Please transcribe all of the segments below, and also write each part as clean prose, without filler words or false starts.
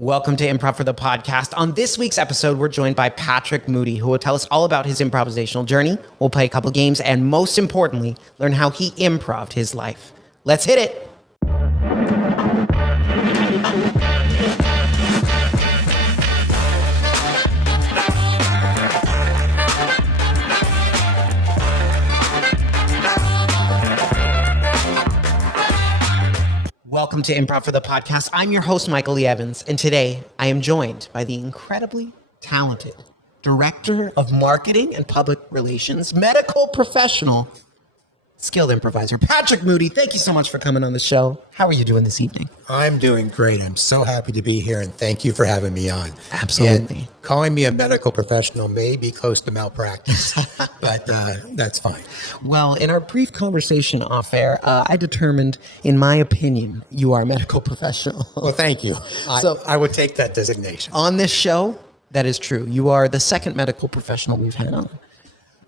Welcome to Improv for the Podcast. On this week's episode, we're joined by Patrick Moody, who will tell us all about his improvisational journey. We'll play a couple games and, most importantly, learn how he improved his life. Let's hit it. Welcome to Improv for the Podcast. I'm your host, Michael Lee Evans, and today I am joined by the incredibly talented Director of Marketing and Public Relations, medical professional, skilled improviser, Patrick Moody. Thank you so much for coming on the show. How are you doing this evening? I'm doing great. I'm so happy to be here, and thank you for having me on. Absolutely. And calling me a medical professional may be close to malpractice, but that's fine. Well, in our brief conversation off air, I determined, in my opinion, you are a medical professional. Well, thank you. So I would take that designation. On this show, that is true. You are the second medical professional we've had on.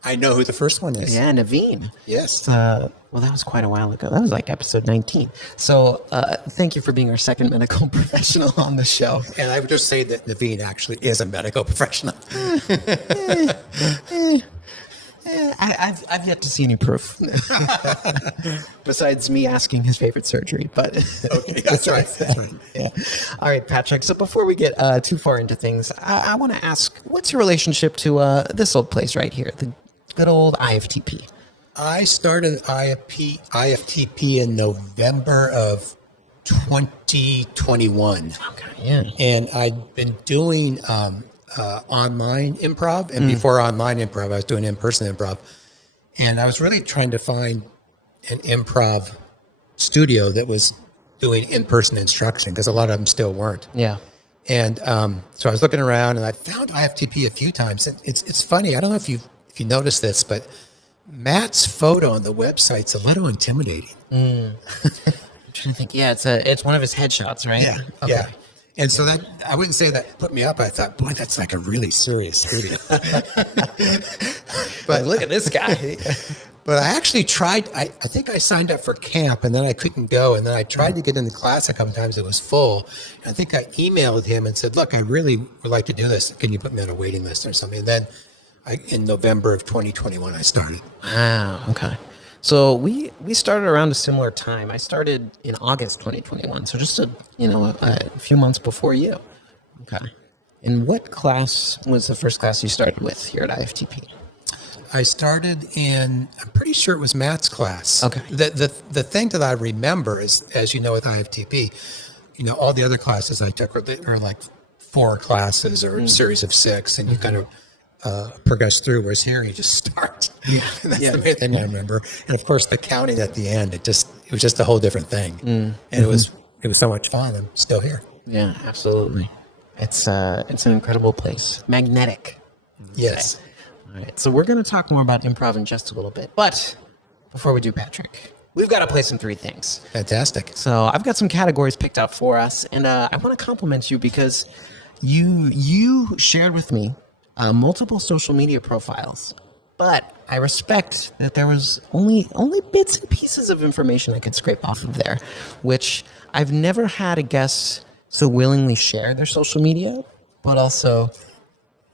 I know who the first one is. Yeah, Naveen. Yes. Well, that was quite a while ago. That was like episode 19. So thank you for being our second medical professional on the show. And I would just say that Naveen actually is a medical professional. I've yet to see any proof. Besides me asking his favorite surgery. But Okay, that's right. That's right. Yeah. All right, Patrick. So before we get too far into things, I want to ask, what's your relationship to this old place right here, the good old IFTP? I started IFTP in November of 2021. Okay, yeah. And I'd been doing online improv. And before online improv, I was doing in-person improv. And I was really trying to find an improv studio that was doing in-person instruction because a lot of them still weren't. Yeah. And so I was looking around and I found IFTP a few times. And it's funny. I don't know if you noticed this, but Matt's photo on the website's a little intimidating. I'm trying to think. Yeah, it's one of his headshots, right? Yeah. Okay. Yeah. And so that, I wouldn't say that put me up. I thought, boy, that's like a really serious studio. But look at this guy. But I actually tried, I think I signed up for camp and then I couldn't go. And then I tried to get in the class a couple times. It was full. And I think I emailed him and said, look, I really would like to do this. Can you put me on a waiting list or something? And then in November of 2021, I started. Wow. Okay. So we started around a similar time. I started in August 2021. So just a few months before you. Okay. And what class was the first class you started with here at IFTP? I started I'm pretty sure it was Matt's class. Okay. The thing that I remember is, as you know, with IFTP, all the other classes I took are like 4 classes or a series of 6, and you kind of progress through, whereas here you just start. Yeah. That's the main thing I remember. And of course, the counting at the end, it was just a whole different thing. And it was so much fun. I'm still here. Yeah, absolutely. It's an incredible place. Magnetic. Yes. All right, so we're going to talk more about improv in just a little bit. But before we do, Patrick, we've got to play some 3 things. Fantastic. So I've got some categories picked out for us, and I want to compliment you because you shared with me multiple social media profiles, but I respect that there was only bits and pieces of information I could scrape off of there, which I've never had a guest so willingly share their social media, but also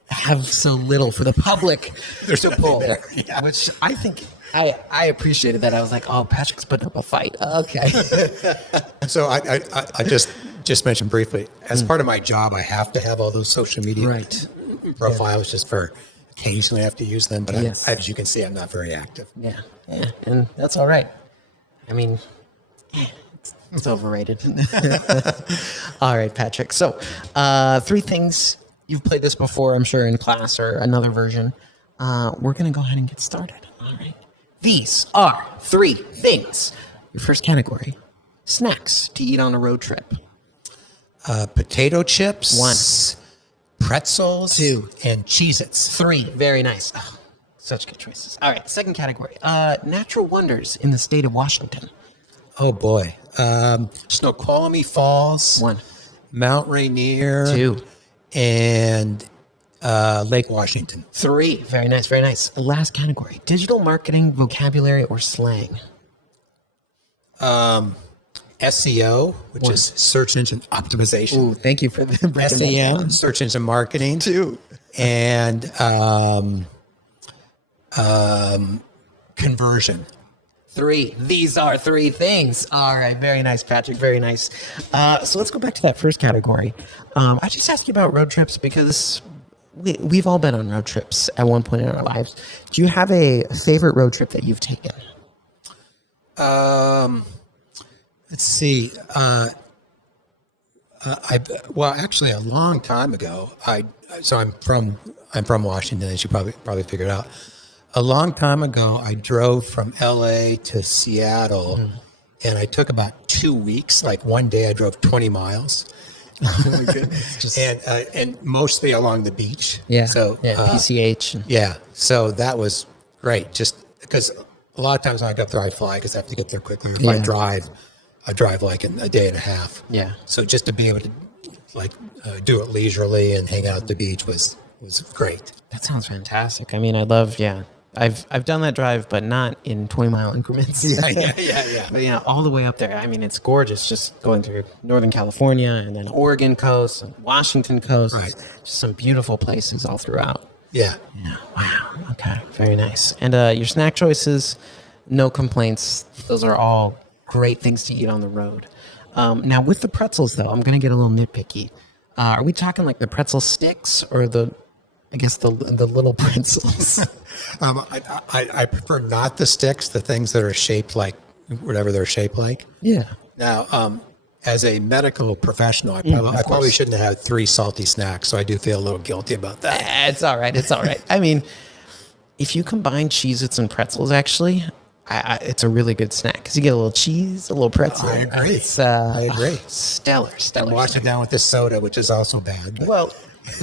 have so little for the public to pull, Yeah. which I think I appreciated that. I was like, oh, Patrick's putting up a fight. Okay. So I just mentioned briefly, as part of my job, I have to have all those social media profiles just for occasionally I have to use them. But as you can see, I'm not very active. Yeah. And that's all right. I mean, it's overrated. All right, Patrick. So 3 things. You've played this before, I'm sure, in class or another version. We're going to go ahead and get started. All right. These are 3 things. Your first category, snacks to eat on a road trip. Potato chips. 1. Pretzels. 2. And Cheez-Its. 3. Very nice. Oh, such good choices. All right. Second category, natural wonders in the state of Washington. Oh, boy. Snoqualmie Falls. 1. Mount Rainier. 2. And Lake Washington. 3. Very nice, very nice. The last category, digital marketing, vocabulary, or slang. SEO, which is search engine optimization. Ooh, thank you for the SEM, search engine marketing, too. and conversion. 3. These are 3 things. All right. Very nice, Patrick. Very nice. So let's go back to that first category. I just asked you about road trips because we've all been on road trips at one point in our lives. Do you have a favorite road trip that you've taken? Let's see. Actually, a long time ago, I'm from Washington, as you probably figured out. A long time ago, I drove from LA to Seattle, and I took about 2 weeks. Like one day, I drove 20 miles. Oh my goodness. And mostly along the beach. Yeah. So PCH. yeah. So that was great. Just because a lot of times when I go up there, I fly because I have to get there quickly. If I drive like in a day and a half. Yeah. So just to be able to do it leisurely and hang out at the beach was great. That sounds fantastic. I mean, I love, I've done that drive, but not in 20-mile increments. Yeah. But all the way up there. I mean, it's gorgeous just going through Northern California and then Oregon coast and Washington coast. Right. Just some beautiful places all throughout. Yeah. Wow. Okay. Very nice. And your snack choices, no complaints. Those are all great things to eat on the road. Now, with the pretzels, though, I'm going to get a little nitpicky. Are we talking like the pretzel sticks or the little pretzels? I prefer not the sticks, the things that are shaped like whatever they're shaped like. Yeah. Now, as a medical professional, I probably shouldn't have had 3 salty snacks, so I do feel a little guilty about that. It's all right. It's all right. I mean, if you combine Cheez-Its and pretzels, actually, it's a really good snack because you get a little cheese, a little pretzel. I agree. I agree. Stellar. And wash it down with this soda, which is also bad. But Well,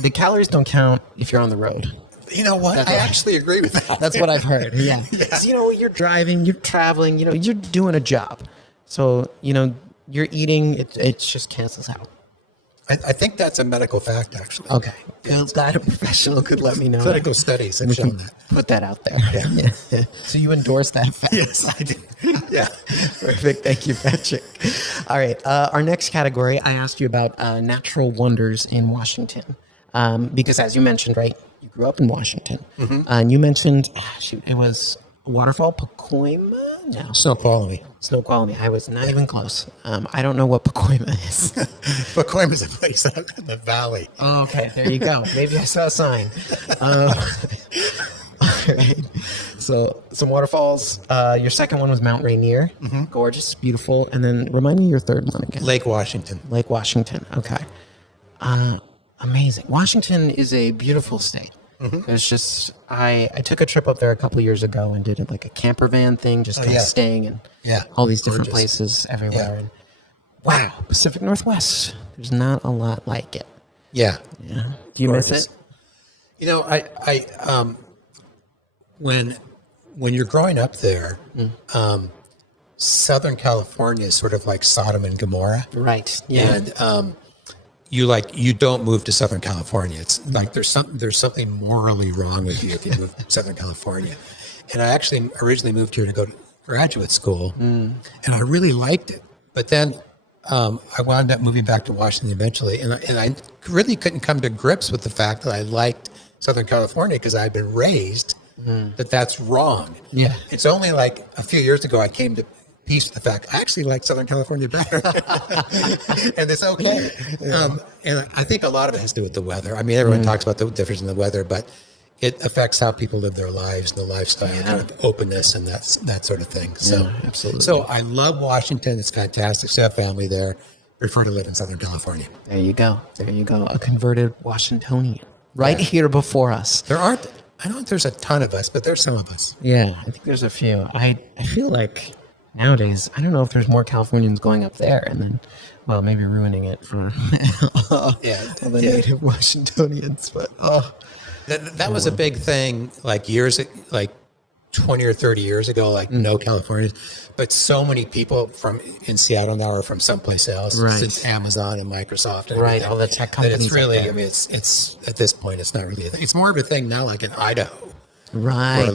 the calories don't count if you're on the road. you know what? I actually agree with that. That's what I've heard. Yeah. 'Cause, you're driving, you're traveling, you're doing a job. So, you're eating, it just cancels out. I think that's a medical fact, actually. Okay. Glad a professional could let me know. Clinical studies have shown that. Put that out there. Yeah. So you endorse that fact? Yes, I do. Yeah. Perfect. Thank you, Patrick. All right. Our next category, I asked you about natural wonders in Washington. Because as you mentioned, right, you grew up in Washington. And you mentioned, it was waterfall, Pacoima? No. Snoqualmie. I was not even close. I don't know what Pacoima is. Pacoima is a place out in the valley. Oh, okay. There you go. Maybe I saw a sign. All right. So some waterfalls. Your second one was Mount Rainier. Gorgeous, beautiful. And then remind me your third one again. Lake Washington. Lake Washington. Okay. Amazing. Washington is a beautiful state. It's just, I took a trip up there a couple of years ago and did like a camper van thing, just kind of staying in all these different places everywhere. Yeah. And wow, Pacific Northwest. There's not a lot like it. Yeah. Yeah. Do you miss it? When you're growing up there, Southern California is sort of like Sodom and Gomorrah. Right. Yeah. And you don't move to Southern California. It's like there's something morally wrong with you if you move to Southern California. And I actually originally moved here to go to graduate school, and I really liked it. But then I wound up moving back to Washington eventually, and I really couldn't come to grips with the fact that I liked Southern California because I'd been raised that that's wrong. Yeah. It's only like a few years ago I came to peace with the fact I actually like Southern California better. And it's okay. And I think a lot of it has to do with the weather. I mean, everyone talks about the difference in the weather, but it affects how people live their lives and the lifestyle, kind of openness and that sort of thing. So, absolutely. So I love Washington. It's fantastic. I have family there. Prefer to live in Southern California. There you go. A converted Washingtonian right here before us. I don't think there's a ton of us, but there's some of us. Yeah, I think there's a few. I feel like nowadays, I don't know if there's more Californians going up there and then, well, maybe ruining it for the native Washingtonians. But that was a big thing, like 20 or 30 years ago, like no Californians. But so many people in Seattle now are from someplace else. Right. Since Amazon and Microsoft. And right, all the tech companies. It's really, I mean, it's at this point, it's not really a thing. It's more of a thing now, like in Idaho. Right,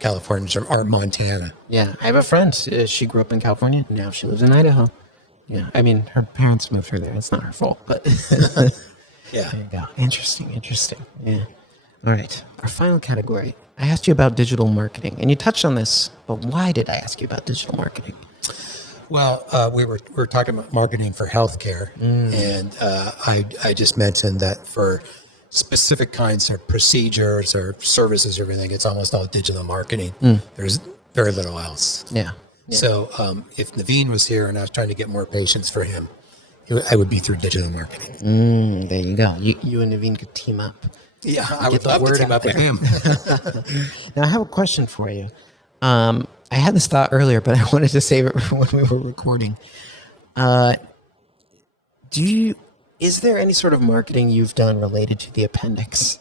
Californians or Montana. Yeah, I have a friend. She grew up in California. Now she lives in Idaho. Yeah. I mean, her parents moved her there. It's not her fault, but Yeah. there you go. Interesting. Yeah. All right. Our final category. I asked you about digital marketing, and you touched on this, but why did I ask you about digital marketing? Well, we were talking about marketing for healthcare, and I just mentioned that for specific kinds of procedures or services or everything, it's almost all digital marketing. There's very little else. Yeah. So if Naveen was here and I was trying to get more patients for him, I would be through digital marketing. There you go. You and Naveen could team up. Yeah, I would the love to word team out up with him. Now, I have a question for you. I had this thought earlier, but I wanted to save it for when we were recording. Is there any sort of marketing you've done related to the appendix?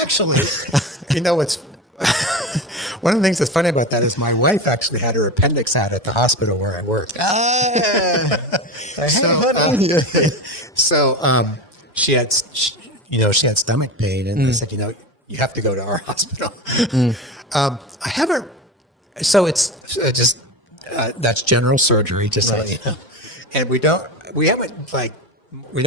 Actually, what's one of the things that's funny about that is my wife actually had her appendix out at the hospital where I work. So she had stomach pain, and they said, you have to go to our hospital. I haven't. So it's just that's general surgery, just so you know. And we don't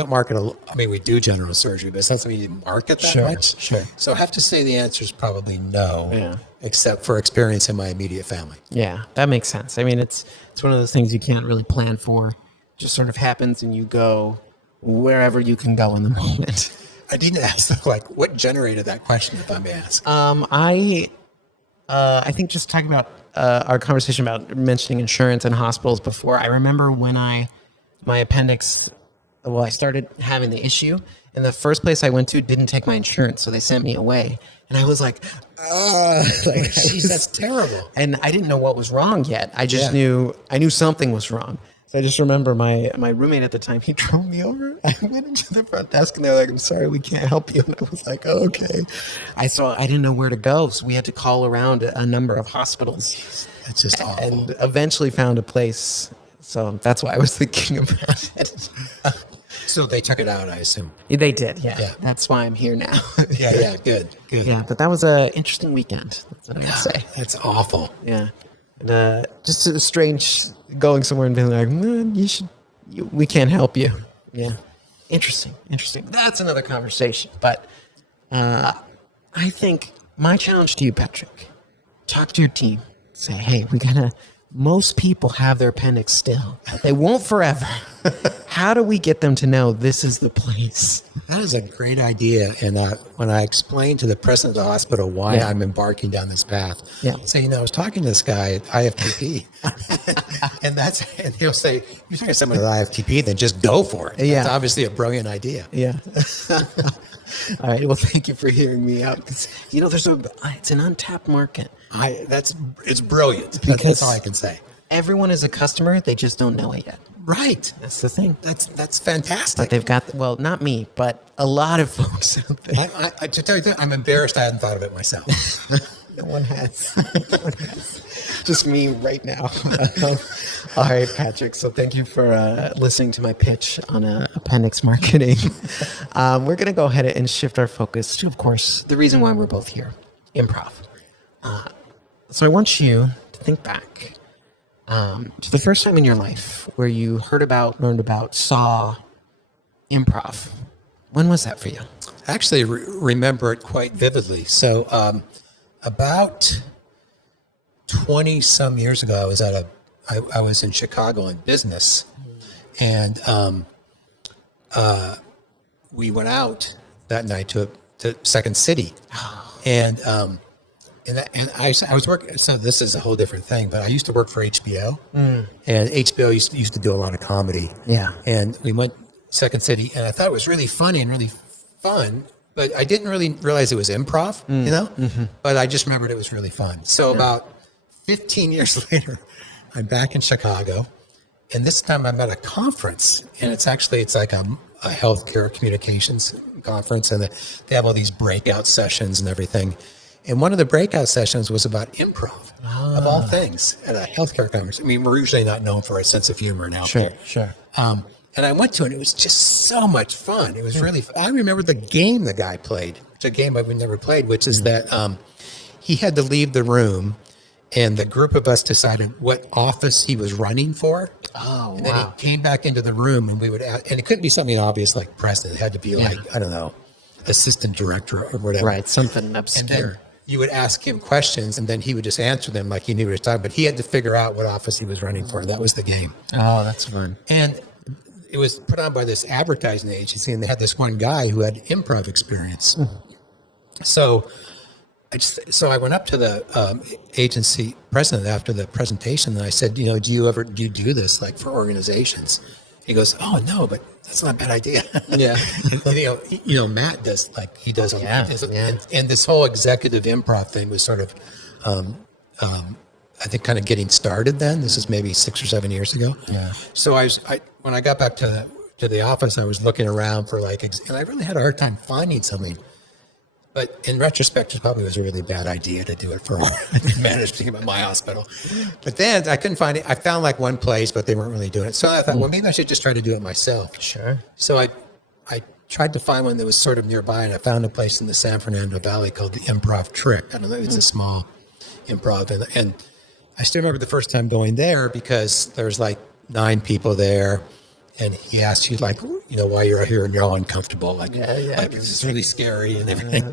market. We do general surgery, but it's not something you market that much. Sure. So I have to say the answer is probably no. Yeah. Except for experience in my immediate family. Yeah, that makes sense. I mean, it's one of those things you can't really plan for. Just sort of happens, and you go wherever you can go in the moment. I didn't ask, what generated that question, if I may ask? I think just talking about our conversation about mentioning insurance and hospitals before, I remember when my appendix, I started having the issue, and the first place I went to didn't take my insurance, so they sent me away. And I was like, geez, that's terrible. And I didn't know what was wrong yet. I just knew something was wrong. So I just remember my roommate at the time, he drove me over. I went into the front desk and they're like, I'm sorry, we can't help you. And I was like, oh, okay. I didn't know where to go. So we had to call around a number of hospitals. That's just awful. And eventually found a place. So that's why I was thinking about it. So they took it out, I assume. They did, yeah. That's why I'm here now. Yeah, good. Yeah, but that was an interesting weekend. That's what I would say. That's awful. Yeah. And, just a strange going somewhere and being like, man, we can't help you. Yeah. Interesting. That's another conversation. But I think my challenge to you, Patrick, talk to your team. Say, hey, most people have their appendix still. They won't forever. How do we get them to know this is the place? That is a great idea. And when I explained to the president of the hospital why I'm embarking down this path, say, I was talking to this guy at IFTP. and he'll say, you're talking to someone at IFTP, then just go for it. Yeah. It's obviously a brilliant idea. Yeah. All right. Well, thank you for hearing me out. Because, it's an untapped market. It's brilliant. That's all I can say. Everyone is a customer. They just don't know it yet. Right. That's the thing. That's fantastic. But they've got, not me, but a lot of folks out there. To tell you the truth, I'm embarrassed I hadn't thought of it myself. No one has. Just me right now. All right, Patrick. So thank you for listening to my pitch on appendix marketing. We're going to go ahead and shift our focus to, of course, the reason why we're both here, improv. So I want you to think back to the first time in your life where you learned about, saw improv. When was that for you? I actually remember it quite vividly. So about 20 some years ago, I was in Chicago in business, and we went out that night to Second City, and I was working. So this is a whole different thing, but I used to work for HBO, and HBO used to do a lot of comedy. Yeah, and we went Second City, and I thought it was really funny and really fun. But I didn't really realize it was improv, But I just remembered it was really fun. So about 15 years later, I'm back in Chicago, and this time I'm at a conference, and it's like a healthcare communications conference, and they have all these breakout sessions and everything. And one of the breakout sessions was about improv, of all things, at a healthcare conference. I mean, we're usually not known for our sense of humor now. Sure. And I went to it, and it was just so much fun. It was really fun. I remember the game the guy played. It's a game I've never played, which is that he had to leave the room, And the group of us decided what office he was running for. Oh, And then he wow. came back into the room and we would ask, and it couldn't be something obvious like president. It had to be like, I don't know, assistant director or whatever. Right, something And obscure. then you would ask him questions and then he would just answer them like he knew what he was talking about. But he had to figure out what office he was running for. That was the game. Oh, that's fun. And it was put on by this advertising agency and they had this one guy who had improv experience. So I went up to the agency president after the presentation and I said, do you do this like for organizations? He goes, oh no, but that's not a bad idea. Yeah. And, Matt does he does. Yeah. And this whole executive improv thing was sort of, I think kind of getting started then. This is maybe 6 or 7 years ago. Yeah. So when I got back to the office, I was looking around for and I really had a hard time finding something. But in retrospect, it probably was a really bad idea to do it for management at my hospital. But then I couldn't find it. I found like one place, but they weren't really doing it. So I thought, well, maybe I should just try to do it myself. Sure. So I tried to find one that was sort of nearby, and I found a place in the San Fernando Valley called the Improv Trick. I don't know, it's a small improv. And I still remember the first time going there because there's like 9 people there. And he asked you, why you're here and you're all uncomfortable. Like this is really scary and everything.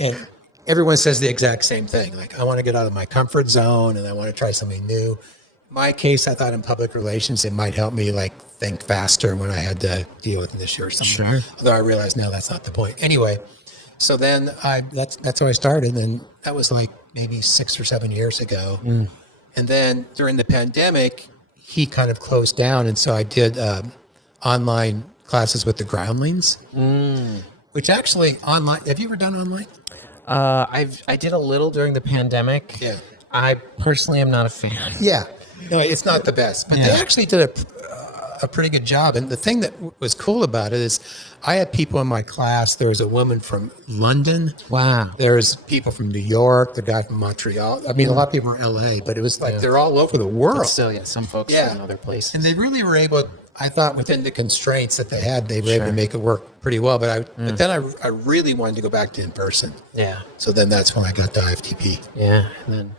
And everyone says the exact same thing. Like, I want to get out of my comfort zone and I want to try something new. In my case, I thought in public relations, it might help me think faster when I had to deal with an issue or something. Sure. Although I realized now that's not the point. Anyway, so then that's how I started. And that was like maybe 6 or 7 years ago. And then during the pandemic, he kind of closed down. And so I did online classes with the Groundlings, which actually online. Have you ever done online? I did a little during the pandemic. Yeah. I personally am not a fan. Yeah. No, it's not the best, but they actually did a pretty good job. And the thing that was cool about it is I had people in my class. There was a woman from London. Wow. There's people from New York, the guy from Montreal. I mean, a lot of people from LA, but it was like they're all over the world. But still, some folks from other places. And they really were able, I thought within the constraints that they had, they were able to make it work pretty well. But then I really wanted to go back to in person. Yeah. So then that's when I got to IFTP. Yeah. And then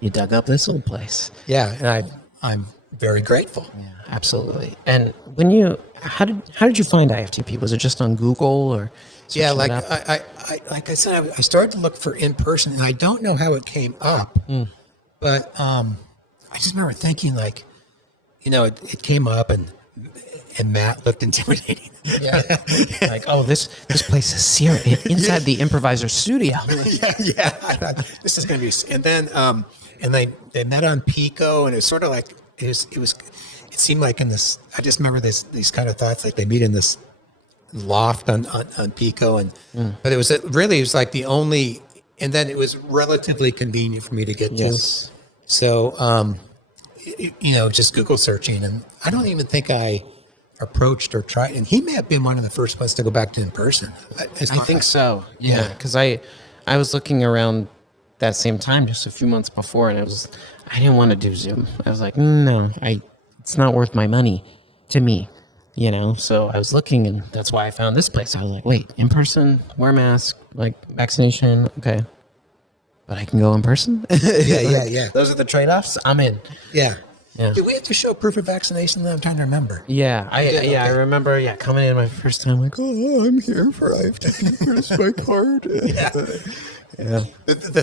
you dug up this old place. Yeah. And I'm very grateful. Yeah, absolutely. And how did you find IFTP? Was it just on Google or? Yeah, like I said, I started to look for in person, and I don't know how it came up, but I just remember thinking it came up, and Matt looked intimidating. Yeah, this place is serious inside the improviser studio. yeah. I thought, this is going to be, and then and they met on Pico, and it was sort of like it seemed like in this. I just remember these kind of thoughts, like they meet in this loft on Pico, and but it was like the only, and then it was relatively convenient for me to get to. So just Google searching, and I don't even think I approached or tried, and he may have been one of the first ones to go back to in person. I think so. Yeah, because I was looking around that same time just a few months before, and I didn't want to do Zoom. I was like, no, it's not worth my money to me. So I was looking, and that's why I found this place. I was like, wait, in person, wear a mask, vaccination, okay. But I can go in person? Yeah. Those are the trade-offs? I'm in. Yeah. Do we have to show proof of vaccination? I'm trying to remember. Yeah, I remember, coming in my first time, I'm here for IFTP. Where's my card? Yeah. The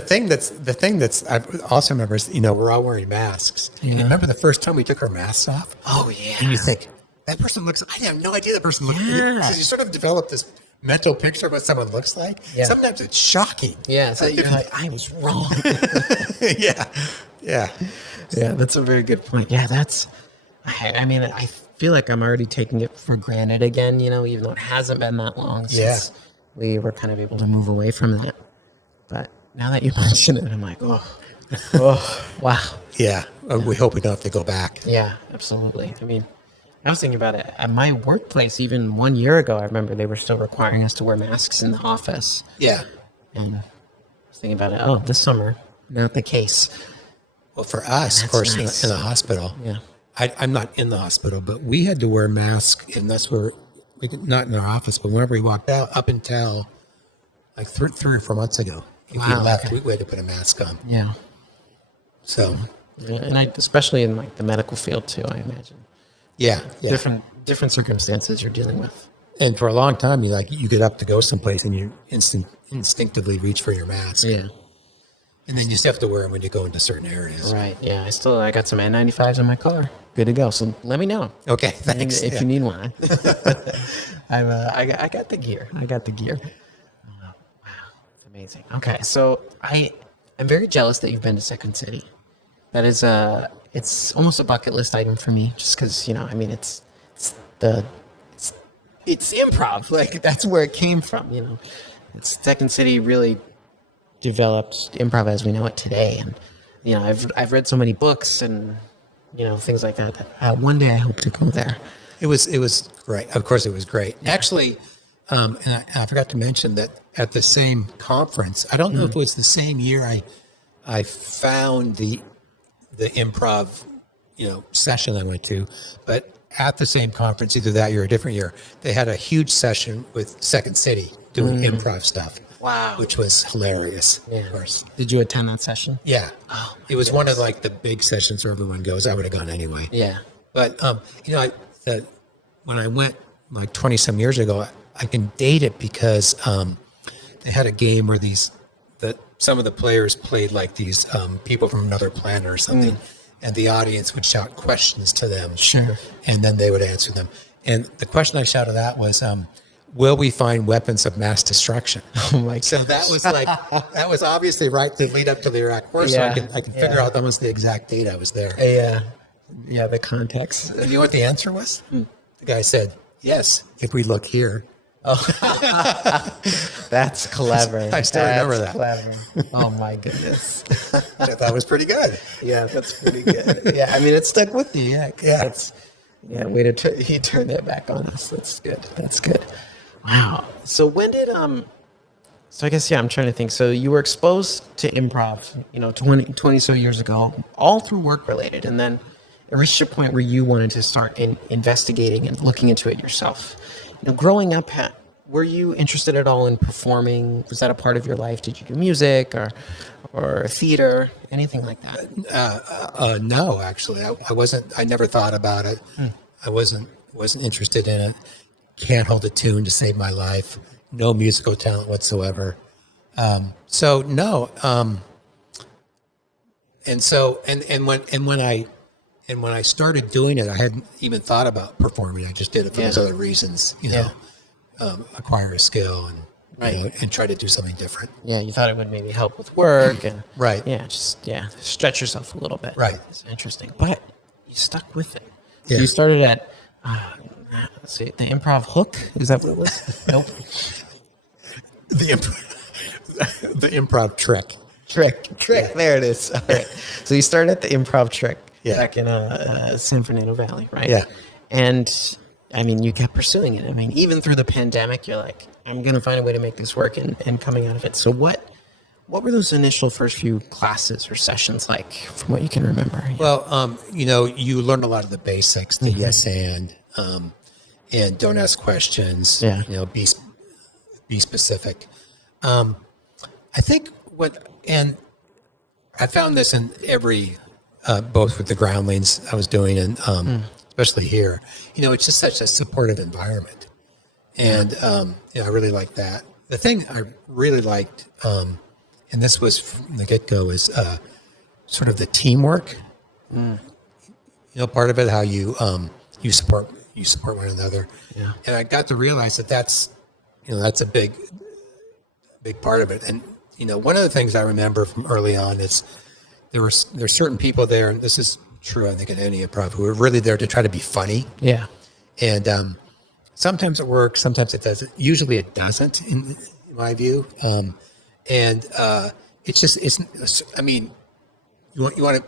thing that's I also remember is, we're all wearing masks. Yeah. And remember the first time we took our masks off? Oh, yeah. And you think, that person looks, I have no idea that person looks like. Because you sort of develop this mental picture of what someone looks like. Yeah. Sometimes it's shocking. Yeah. So you're like, I was wrong. Yeah. Yeah, that's a very good point. Yeah, I feel like I'm already taking it for granted again, even though it hasn't been that long since we were kind of able to move away from that. But now that you mention it, I'm like, oh, wow. Yeah, we hope we don't have to go back. Yeah, absolutely. I mean, I was thinking about it. At my workplace, even 1 year ago, I remember they were still requiring us to wear masks in the office. Yeah. And I was thinking about it, this summer, not the case. Well, for us, of course, nice. in the hospital, I'm not in the hospital, but we had to wear masks, and that's where, not in our office, but whenever we walked out, up until like 3 or 4 months ago. If we left, we had to put a mask on. Yeah. So, And especially in like the medical field too, I imagine. yeah. Different circumstances you're dealing with. And for a long time, you get up to go someplace and you instinctively reach for your mask. Yeah. And then you still have to wear them when you go into certain areas. Right. Yeah. I got some N95s in my car. Good to go. So let me know. Okay. Thanks. If you need one. I got the gear. I got the gear. Oh, wow. It's amazing. Okay. So I'm very jealous that you've been to Second City. That is it's almost a bucket list item for me, just because, it's improv. Like, that's where it came from, It's Second City really developed improv as we know it today. And, I've read so many books and, things like that. One day I hope to go there. It was great. Of course, it was great. Actually, and I forgot to mention that at the same conference, I don't know if it was the same year I found the improv, session I went to, but at the same conference, either that year or a different year, they had a huge session with Second City doing improv stuff. Wow. Which was hilarious, of course. Did you attend that session? Yeah. Oh, it was one of like the big sessions where everyone goes. I would have gone anyway. Yeah. But, when I went like 20 some years ago, I can date it because they had a game where some of the players played like these people from another planet or something, and the audience would shout questions to them. Sure. And then they would answer them. And the question I shouted out was, will we find weapons of mass destruction? Oh my! So that was that was obviously right to lead up to the Iraq War. Yeah. So I can figure out that was the exact date I was there. Yeah, the context. You know what the answer was? The guy said, "Yes, if we look here." That's clever. I still remember that. Clever. Oh my goodness. I thought it was pretty good. Yeah, that's pretty good. Yeah, it stuck with you. Yeah. Way to he turned that back on us. That's good. That's good. Wow. So when did So I guess I'm trying to think. So you were exposed to improv, 20 so years ago, all through work related, and then it reached a point where you wanted to start investigating and looking into it yourself. Growing up, were you interested at all in performing? Was that a part of your life? Did you do music or theater, anything like that? No, actually, I wasn't. I never thought about it. I wasn't interested in it. Can't hold a tune to save my life. No musical talent whatsoever. So no. And when I started doing it, I hadn't even thought about performing. I just did it for those other reasons, acquire a skill and try to do something different. Yeah, you thought it would maybe help with work and right. Stretch yourself a little bit. Right. It's interesting, but you stuck with it. Yeah. You started at let's see, the Improv Hook. Is that what it was? Nope. The improv trick. Trick. Yeah. There it is. All right. So you started at the Improv Trick back in San Fernando Valley, right? Yeah. And you kept pursuing it. Even through the pandemic, you're like, I'm going to find a way to make this work and coming out of it. So what were those initial first few classes or sessions like from what you can remember? Well, you learn a lot of the basics, the yes and don't ask questions. Yeah. Be specific. I think and I found this in every, both with the groundlings I was doing and especially here, it's just such a supportive environment. And I really like that. The thing I really liked, and this was from the get-go, is sort of the teamwork. Part of it, how you support one another. Yeah. And I got to realize that's a big part of it. And one of the things I remember from early on is there's certain people there, and this is true, I think, in any improv, who are really there to try to be funny. Yeah. And sometimes it works, sometimes it doesn't. Usually it doesn't, in my view. You want to.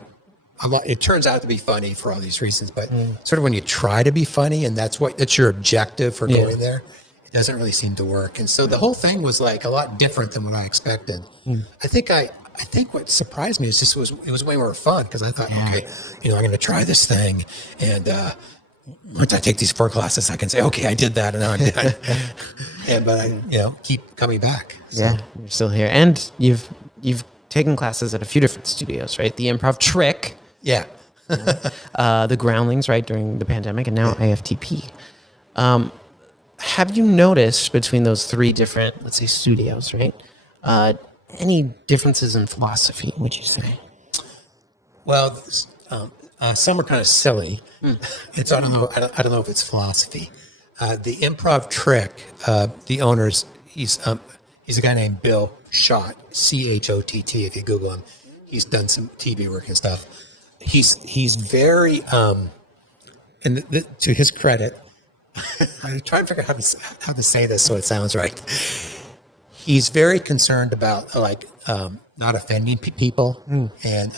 It turns out to be funny for all these reasons, but sort of when you try to be funny and that's your objective for going there, it doesn't really seem to work. And so the whole thing was like a lot different than what I expected. I think what surprised me is just it was way more fun because I thought, okay, I'm going to try this thing, and once I take these 4 classes, I can say, okay, I did that, and now I'm done. But I keep coming back. So. Yeah, you're still here, and you've taken classes at a few different studios, right? The Improv Trick, Yeah. the Groundlings, right, during the pandemic, and now IFTP. Have you noticed between those three different, let's say, studios, right? Any differences in philosophy, would you say? Well, some are kind of silly. It's I don't know. I don't know if it's philosophy. The Improv Trick. The owners. He's a guy named Bill Schott. Chott. If you Google him, he's done some TV work and stuff. He's very. And to his credit, I'm trying to figure out how to say this so it sounds right. He's very concerned about not offending people and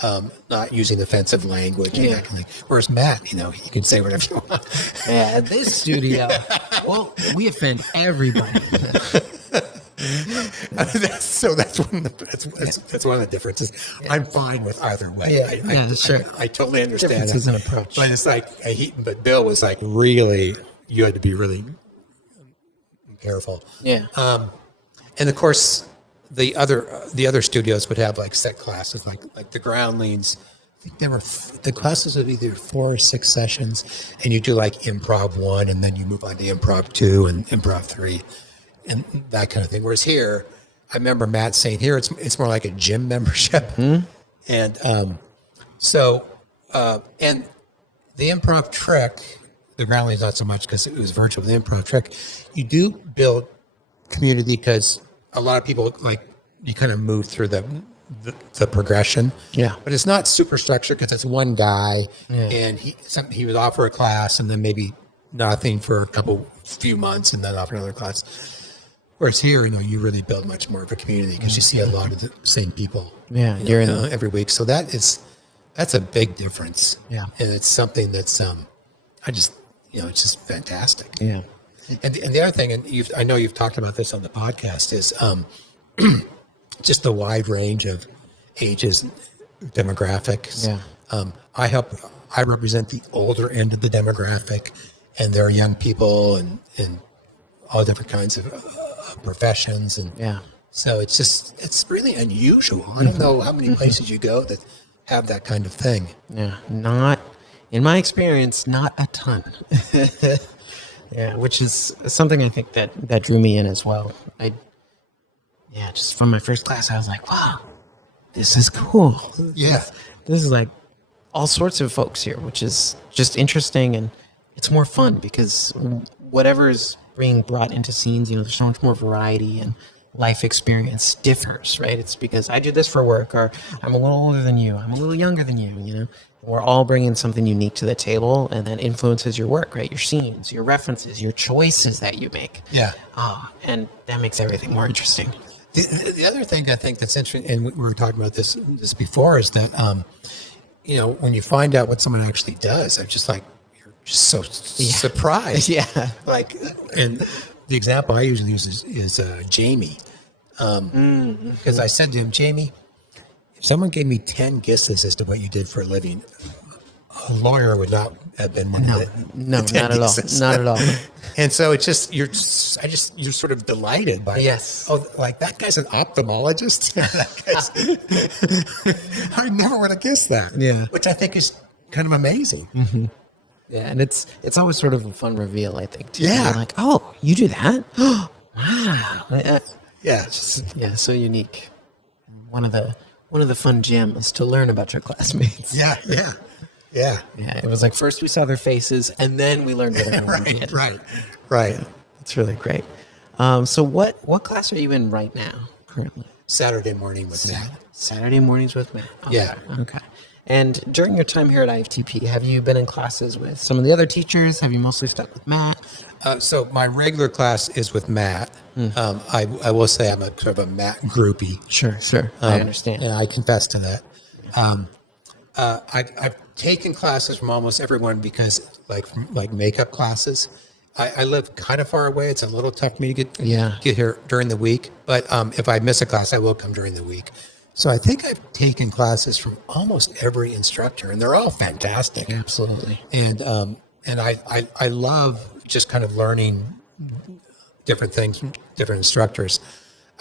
not using offensive language and that kind of thing. Whereas Matt, you can say whatever you want. Yeah, at this studio, well, we offend everybody. That's one of the differences. I'm fine with either way. Yeah, sure. I totally understand. Differences in approach. But it's like but Bill was like, really, you had to be really careful. Yeah. And of course, the other studios would have like set classes, like the Groundlings. I think there were the classes of either 4 or 6 sessions, and you do like Improv 1, and then you move on to Improv 2 and Improv 3, and that kind of thing. Whereas here, I remember Matt saying here it's more like a gym membership, and and the Improv Trick, the Groundlings not so much because it was virtual. The Improv Trick, you do build community because a lot of people you kind of move through the progression. Yeah. But it's not super structured because it's one guy and he would offer a class and then maybe nothing for a few months and then offer another class. Whereas here, you really build much more of a community because you see a lot of the same people. Yeah, every week. So that's a big difference. Yeah. And it's something that's it's just fantastic. Yeah. And the other thing, and I know you've talked about this on the podcast, is just the wide range of ages, demographics. Yeah. I represent the older end of the demographic, and there are young people and all different kinds of professions. And so it's really unusual. I don't know how many places you go that have that kind of thing. Yeah. Not, in my experience, not a ton. Yeah, which is something I think that drew me in as well. Just from my first class, I was like, wow, this is cool. Yeah. This is like all sorts of folks here, which is just interesting, and it's more fun because whatever is being brought into scenes, there's so much more variety and life experience differs, right? It's because I do this for work, or I'm a little older than you, I'm a little younger than you, We're all bringing something unique to the table, and that influences your work, right? Your scenes, your references, your choices that you make. Yeah. And that makes everything more interesting. The other thing I think that's interesting, and we were talking about this before, is that, when you find out what someone actually does, I'm just like, you're just so surprised. Yeah. And the example I usually use is Jamie. Because I said to him, Jamie, if someone gave me 10 guesses as to what you did for a living, a lawyer would not have been one of the not 10 at all. guesses. Not at all. And so it's just you're sort of delighted by that guy's an ophthalmologist. I never would have guessed that. Yeah. Which I think is kind of amazing. Mm-hmm. Yeah, and it's always sort of a fun reveal, I think. Too. Yeah. You're like, oh, you do that? Wow. Yeah. So unique. One of the fun gems to learn about your classmates. Yeah. Yeah. It was like first we saw their faces, and then we learned what everyone did. Right. Yeah, it's really great. So what class are you in right now, currently? Saturday morning with Matt. Saturday mornings with Matt. Okay. Yeah. Okay. And during your time here at IFTP, have you been in classes with some of the other teachers? Have you mostly stuck with Matt? So my regular class is with Matt. I will say I'm a sort of a Matt groupie. Sure. I understand. And I confess to that. I've taken classes from almost everyone because like makeup classes. I live kind of far away. It's a little tough for me to get here during the week. But if I miss a class, I will come during the week. So I think I've taken classes from almost every instructor, and they're all fantastic. Absolutely. And I love just kind of learning different things from different instructors.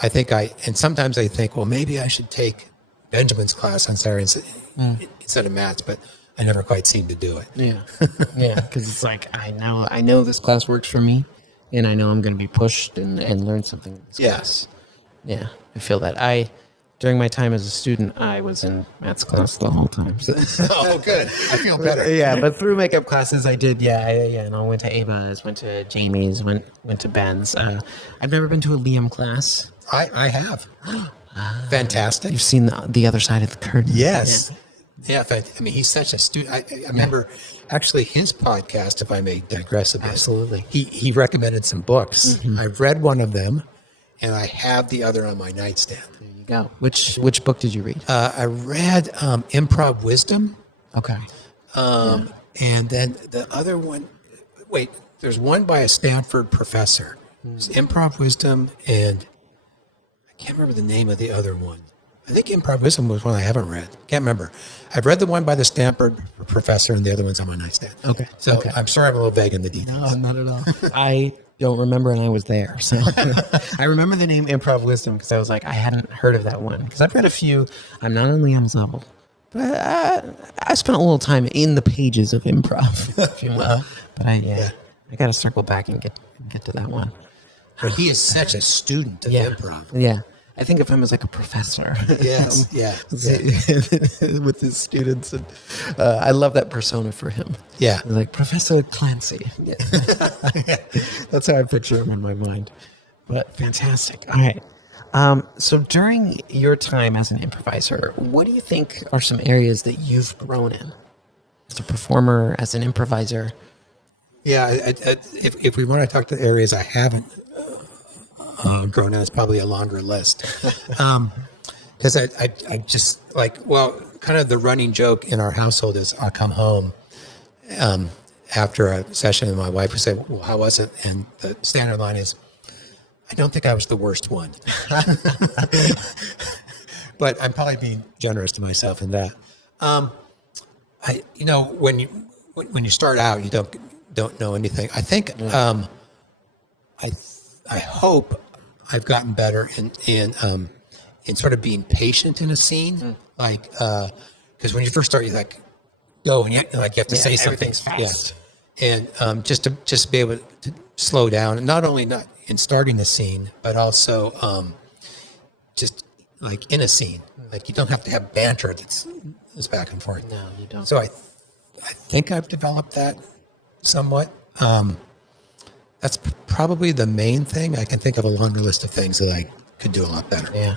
And sometimes I think, well, maybe I should take Benjamin's class on Saturday instead of Matt's, but I never quite seemed to do it. Yeah, yeah, because it's like I know this class works for me, and I know I'm going to be pushed and learn something. In this class. Yeah, I feel that. During my time as a student, I was in maths class the whole time. So. Oh, good. I feel better. Yeah, but through makeup classes, I did. Yeah, and I went to Ava's, went to Jamie's, went to Ben's. I've never been to a Liam class. I have. Fantastic. You've seen the other side of the curtain. Yes. Yeah. I mean, he's such a student. I remember actually his podcast, if I may digress a bit. Absolutely. He recommended some books. I've read one of them, and I have the other on my nightstand. There you go. Which book did you read? I read Improv Wisdom. Okay. And then the other one, there's one by a Stanford professor. It's Improv Wisdom, and I can't remember the name of the other one. I think Improv Wisdom was one I haven't read. Can't remember. I've read the one by the Stanford professor, and the other one's on my nightstand. Okay. So I'm sorry I'm a little vague in the details. No, not at all. I don't remember, and I was there. So I remember the name Improv Wisdom because I was like, I hadn't heard of that one. Because I've read a few. I'm not on Liam's level. But I spent a little time in the pages of improv, if you will. But I got to circle back and get to that one. But he is such a student of improv. Yeah. I think of him as like a professor. Yes, yeah. With his students. And I love that persona for him. Yeah. Like Professor Clancy. Yeah. That's how I picture him in my mind. But fantastic. All right. So during your time as an improviser, what do you think are some areas that you've grown in as a performer, as an improviser? Yeah, if we want to talk to areas I haven't grown in, it's probably a longer list. Because I just kind of the running joke in our household is I'll come home after a session and my wife would say, well, how was it? And the standard line is, I don't think I was the worst one. But I'm probably being generous to myself in that. When you start out, you don't know anything. I think I hope I've gotten better in sort of being patient in a scene. Like because when you first start, you go and you have to say something everything's fast. Yeah. And just to be able to slow down, and not in starting the scene, but also just like in a scene. Like you don't have to have banter that's back and forth. No, you don't. So I think I've developed that somewhat. That's probably the main thing. I can think of a longer list of things that I could do a lot better. Yeah.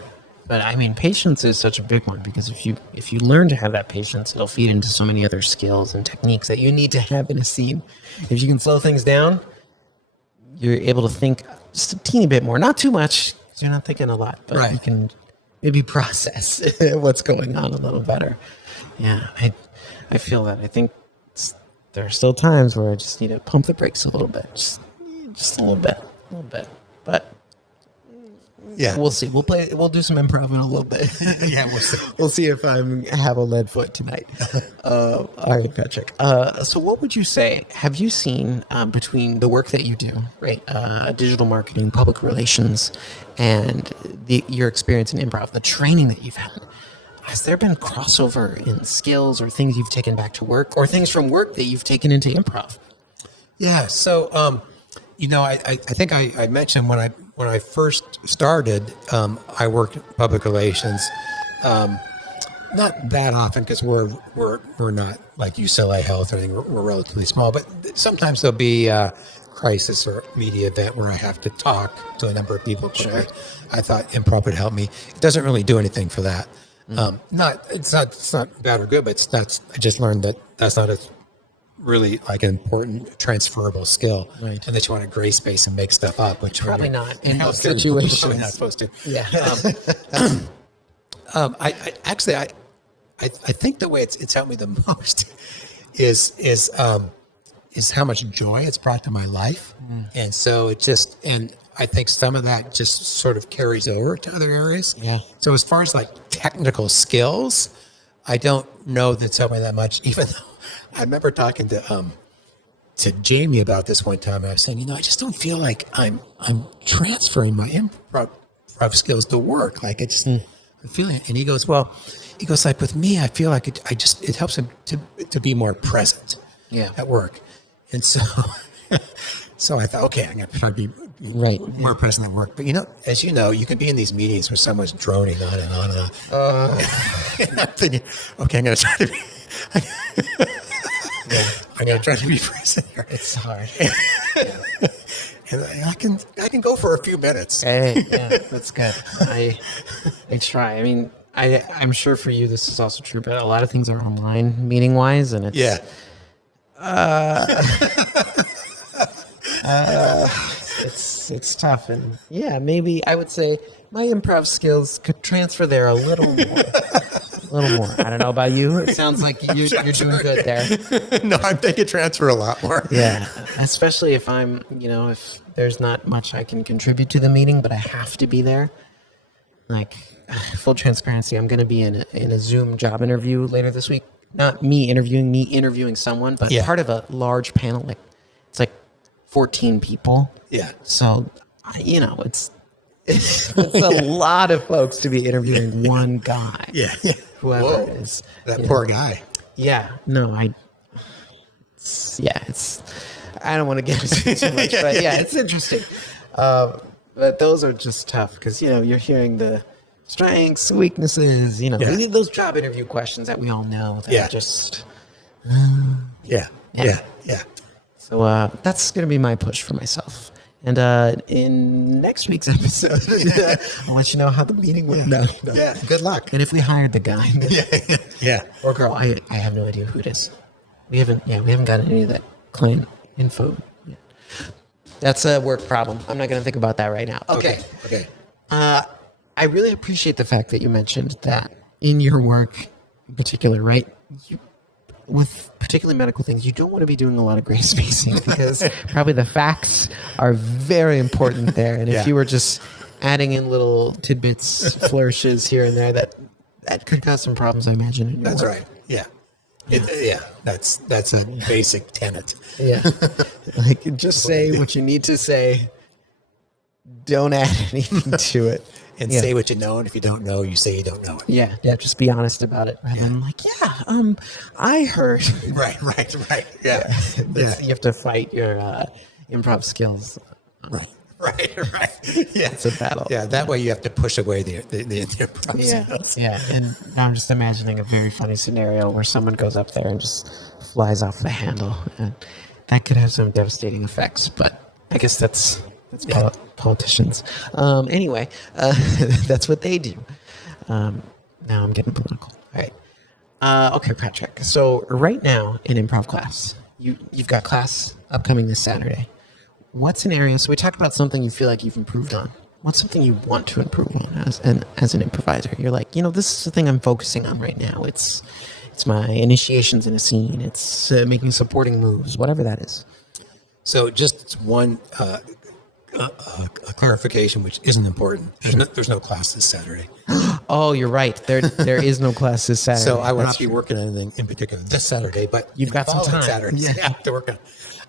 But I mean, patience is such a big one because if you learn to have that patience, it'll feed into so many other skills and techniques that you need to have in a scene. If you can slow things down, you're able to think just a teeny bit more, not too much, because you're not thinking a lot, but you can maybe process what's going on a little better. Yeah, I feel that. I think there are still times where I just need to pump the brakes a little bit, just a little bit, but yeah, we'll see. We'll do some improv in a little bit. Yeah, we'll see. We'll see if I have a lead foot tonight. All right, Patrick. So what would you say, have you seen between the work that you do, right? Digital marketing, public relations, and your experience in improv, the training that you've had, has there been crossover in skills or things you've taken back to work or things from work that you've taken into improv? Yeah. So, I think I mentioned when I first started, I worked public relations, not that often because we're not like UCLA Health or anything. We're relatively small, but sometimes there'll be a crisis or media event where I have to talk to a number of people. Sure. I thought improv would help me. It doesn't really do anything for that. It's not bad or good, but I just learned that that's not really like an important transferable skill, right? And that you want to gray space and make stuff up, which Probably not in most situations. situations. Probably not supposed to. Yeah. I think the way it's helped me the most is how much joy it's brought to my life, and so and I think some of that just sort of carries over to other areas. Yeah. So as far as like technical skills, I don't know that it's helped me that much, even though I remember talking to Jamie about this one time. And I was saying, I just don't feel like I'm transferring my improv skills to work. Like it's I'm feeling it. And he goes, well, He goes, like with me, I feel like it helps him to be more present at work. And so, so I thought, okay, I'm going to try to be more present at work. But as you know, you can be in these meetings where someone's droning on and on and on. And I'm thinking, okay, I'm going to try to be, I'm going to try to be present here. It's hard. And I can go for a few minutes. Hey, yeah, that's good. I try. I mean, I'm sure for you this is also true, but a lot of things are online meeting wise, and it's it's tough. And maybe I would say my improv skills could transfer there a little more. I don't know about you. It sounds like you're doing good there. No, I think it transfer a lot more. Yeah, especially if I'm, if there's not much I can contribute to the meeting, but I have to be there. Like, full transparency, I'm going to be in a Zoom job interview later this week. Not me interviewing someone, but part of a large panel. Like, it's like 14 people. Yeah. So, it's a lot of folks to be interviewing one guy. Yeah. Whoever it is. That poor guy. Yeah. No, I don't want to get into it too much, but it's interesting. But those are just tough because, you're hearing the strengths, weaknesses, we need those job interview questions that we all know that are just. Yeah. So that's going to be my push for myself. And in next week's episode, I'll let you know how the meeting went. No. Yeah, good luck. And if we hired the guy. Yeah. Or girl, I have no idea who it is. We haven't gotten any of that client info yet. That's a work problem. I'm not going to think about that right now. Okay. I really appreciate the fact that you mentioned that in your work in particular, right? With particularly medical things, you don't want to be doing a lot of gray spacing because probably the facts are very important there. And if you were just adding in little tidbits, flourishes here and there, that could cause some problems, I imagine. In your That's work. right. Yeah. That's a basic tenet. Yeah. Like, just say what you need to say. Don't add anything to it. And say what you know, and if you don't know, you say you don't know it. Yeah, just be honest about it. Rather than like, I heard. Right. Yeah. You have to fight your improv skills. Right. Yeah, it's a battle. Yeah, that way you have to push away the improv skills. Yeah, and now I'm just imagining a very funny scenario where someone goes up there and just flies off the handle, and that could have some devastating effects. But I guess that's politicians. Anyway, that's what they do. Now I'm getting political. All right. Okay, Patrick. So right now in improv class, you've got class upcoming this Saturday. What's an area? So we talked about something you feel like you've improved on. What's something you want to improve on as an improviser? You're like, this is the thing I'm focusing on right now. It's my initiations in a scene. It's making supporting moves, whatever that is. So just one a clarification, which isn't important. There's no class this Saturday. Oh, you're right. There is no class this Saturday. So I will not be working on anything in particular this Saturday, but you've got some time. Saturdays, I have to work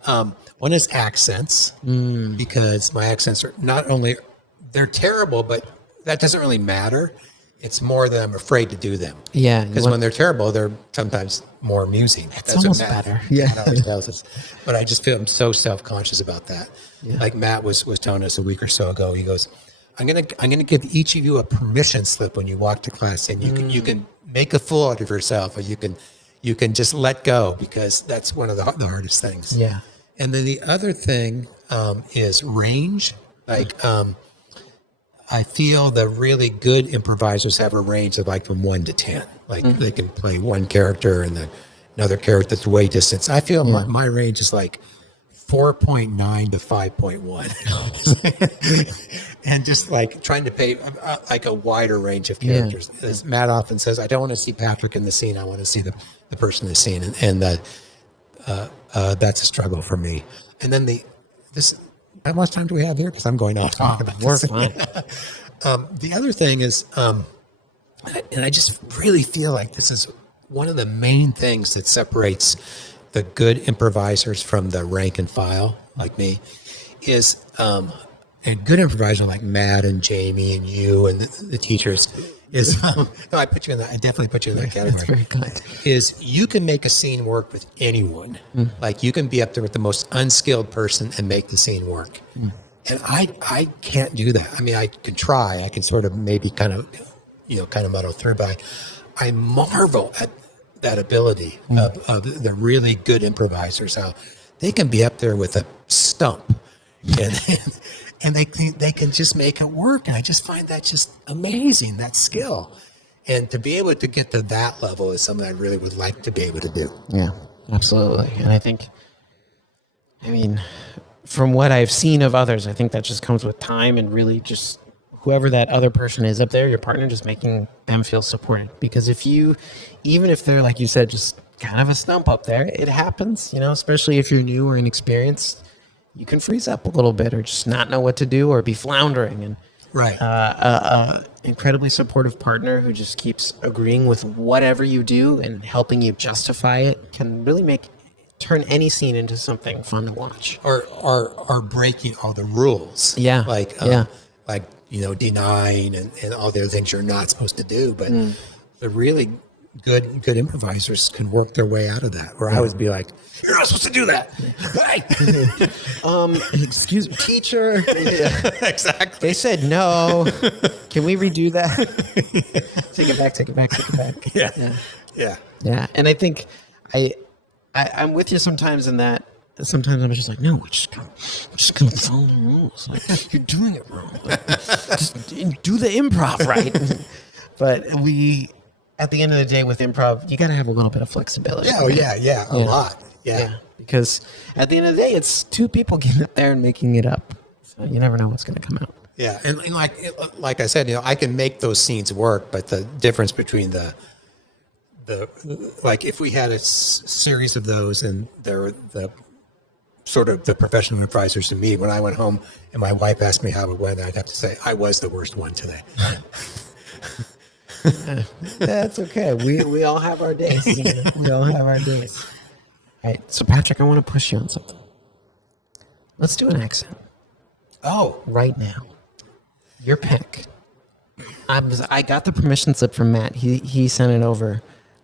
on. One is accents, because my accents are not only, they're terrible, but that doesn't really matter. It's more that I'm afraid to do them. Yeah. Because when they're terrible, they're sometimes more amusing. It's almost better. Yeah. But I just feel I'm so self-conscious about that. Yeah. Like Matt was telling us a week or so ago, he goes, I'm gonna give each of you a permission slip when you walk to class, and you can make a fool out of yourself, or you can just let go, because that's one of the hardest things. Yeah. And then the other thing is range. Like I feel the really good improvisers have a range of like from 1 to 10. Like they can play one character and then another character that's way distance. I feel my range is like 4.9 to 5.1. And just like trying to pay like a wider range of characters. Yeah. As Matt often says, I don't want to see Patrick in the scene. I want to see the person in the scene. And that's a struggle for me. And then how much time do we have here? Because I'm going off. We're fine. The other thing is, and I just really feel like this is one of the main things that separates the good improvisers from the rank and file like me is, and and good improvisers like Matt and Jamie and you and the teachers is no, I definitely put you in that category. That's very kind. Is you can make a scene work with anyone. Like you can be up there with the most unskilled person and make the scene work. And I can't do that. I mean, I can try. I can sort of maybe kind of muddle through, but I marvel at that ability of the really good improvisers. How they can be up there with a stump and they can just make it work. And I just find that just amazing, that skill. And to be able to get to that level is something I really would like to be able to do. Yeah, absolutely. And I think, from what I've seen of others, I think that just comes with time and really just whoever that other person is up there, your partner, just making them feel supported. Because even if they're, like you said, just kind of a stump up there, it happens, especially if you're new or inexperienced. You can freeze up a little bit or just not know what to do or be floundering. And incredibly supportive partner who just keeps agreeing with whatever you do and helping you justify it can really turn any scene into something fun to watch. Or breaking all the rules. Yeah. Like denying and all the other things you're not supposed to do. But the really good improvisers can work their way out of that. Where I would be like, you're not supposed to do that. Hey. Excuse me, teacher. Yeah, exactly. They said no. Can we redo that? Take it back. Yeah. And I think I'm with you sometimes in that. Sometimes I'm just like, no, we're just gonna follow the rules. Like, you're doing it wrong. Just do the improv right. But at the end of the day, with improv, you got to have a little bit of flexibility. Yeah, a lot. Yeah, because at the end of the day, it's two people getting up there and making it up. So you never know what's going to come out. Yeah, and like I said, I can make those scenes work, but the difference between the like if we had a series of those and there were the sort of the professional improvisers and me, when I went home and my wife asked me how it went, I'd have to say I was the worst one today. That's okay. We all have our days. We all have our days. All right. So Patrick, I want to push you on something. Let's do an accent. Oh, right now. Your pick. I got the permission slip from Matt. He sent it over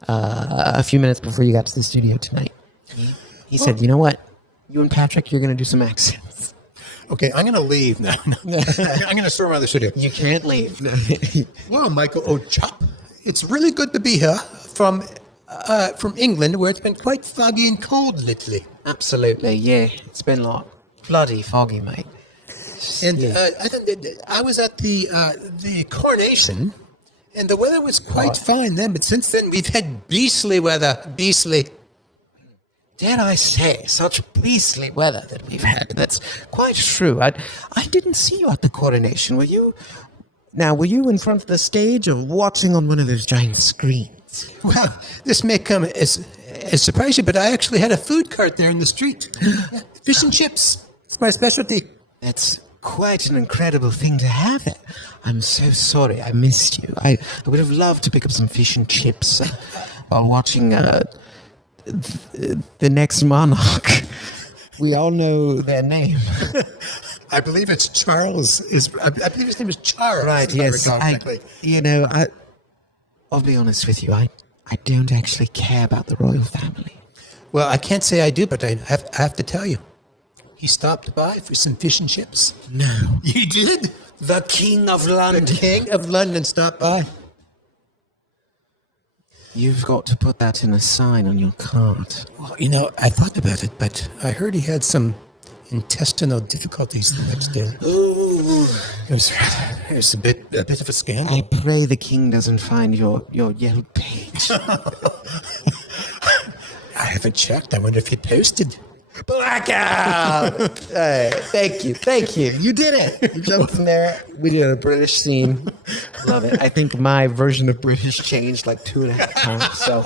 a few minutes before you got to the studio tonight. He said, you know what? You and Patrick, you're going to do some accents. Okay, I'm going to leave now. I'm going to storm out of the studio. You can't leave. Well, Michael O'Chop, it's really good to be here from England, where it's been quite foggy and cold lately. Absolutely, yeah. It's been like bloody foggy, mate. And I was at the coronation, and the weather was quite fine then, but since then we've had beastly weather. Beastly. Dare I say, such beastly weather that we've had. That's quite true. I didn't see you at the coronation. Were you in front of the stage or watching on one of those giant screens? Well, this may come as surprise you, but I actually had a food cart there in the street. Fish and chips. It's my specialty. That's quite an incredible thing to have. I'm so sorry. I missed you. I would have loved to pick up some fish and chips while watching the next monarch. We all know their name. I believe it's Charles. I believe his name is Charles. Right, yes. I'll be honest with you. I don't actually care about the royal family. Well, I can't say I do, but I have to tell you. He stopped by for some fish and chips. No. You did? The King of London. The King of London stopped by. You've got to put that in a sign on your card. Well, I thought about it, but I heard he had some intestinal difficulties the next day. Ooh. It was a bit of a scandal. I pray the king doesn't find your Yelp page. I haven't checked. I wonder if he posted. Blackout! Thank you. You did it. You jumped in there. We did a British scene. Love it. I think my version of British changed like 2.5 times. So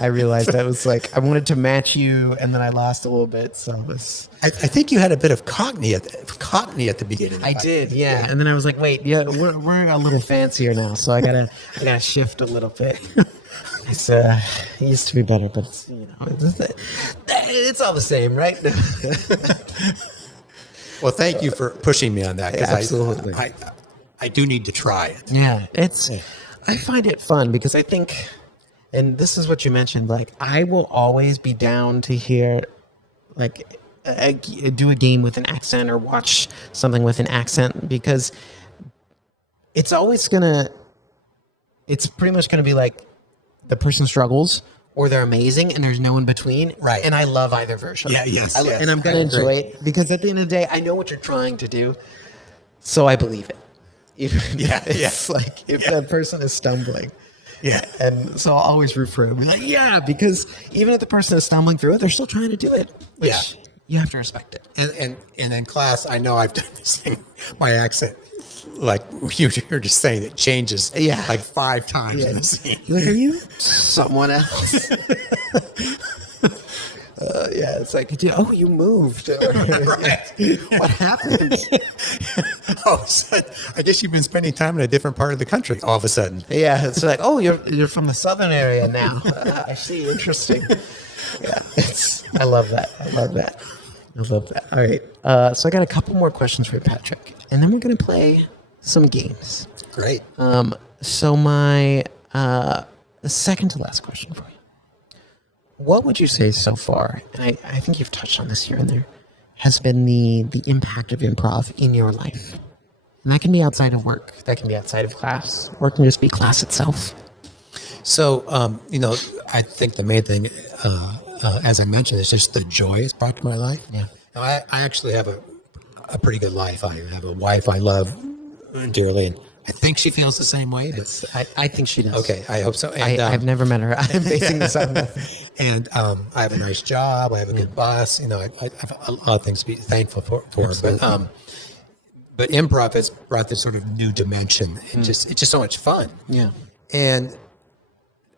I realized that was like, I wanted to match you, and then I lost a little bit. So this. I think you had a bit of Cockney at the beginning. I did, yeah. And then I was like, wait, yeah, we're a little fancier now, so I gotta shift a little bit. It used to be better, but it's all the same, right? Well, thank you for pushing me on that because Absolutely. I do need to try it. Yeah, I find it fun because I think, and this is what you mentioned, like I will always be down to hear, like, do a game with an accent or watch something with an accent because it's always it's pretty much gonna be like the person struggles or they're amazing and there's no in between. Right. And I love either version. Yeah, yes, yes. And I'm gonna enjoy it because at the end of the day, I know what you're trying to do, so I believe it. Even it's like if that person is stumbling. Yeah. And so I'll always root for them. Be like, yeah, because even if the person is stumbling through it, they're still trying to do it. Which you have to respect it. And in class, I know I've done this thing. My accent, like you're just saying, it changes like 5 times in the scene. Like, are you someone else? It's like, oh, you moved. What happened? All of a sudden, I guess you've been spending time in a different part of the country all of a sudden. Yeah, it's like, oh, you're from the southern area now. I see. Interesting. Yeah, I love that. I love that. All right. So I got a couple more questions for you, Patrick, and then we're gonna play some games. Great. So my second to last question for you. What would you say so far, and I think you've touched on this here and there, has been the impact of improv in your life? And that can be outside of work. That can be outside of class. Or it can just be class itself. So, I think the main thing, as I mentioned, is just the joy it's brought to my life. Yeah. Now, I actually have a pretty good life. I have a wife I love dearly, and I think she feels the same way. But I think she does. Okay, I hope so. And, I've never met her. I'm basing this on nothing. And I have a nice job. I have a good boss. I have a lot of things to be thankful for. But improv has brought this sort of new dimension. It's just so much fun. Yeah. And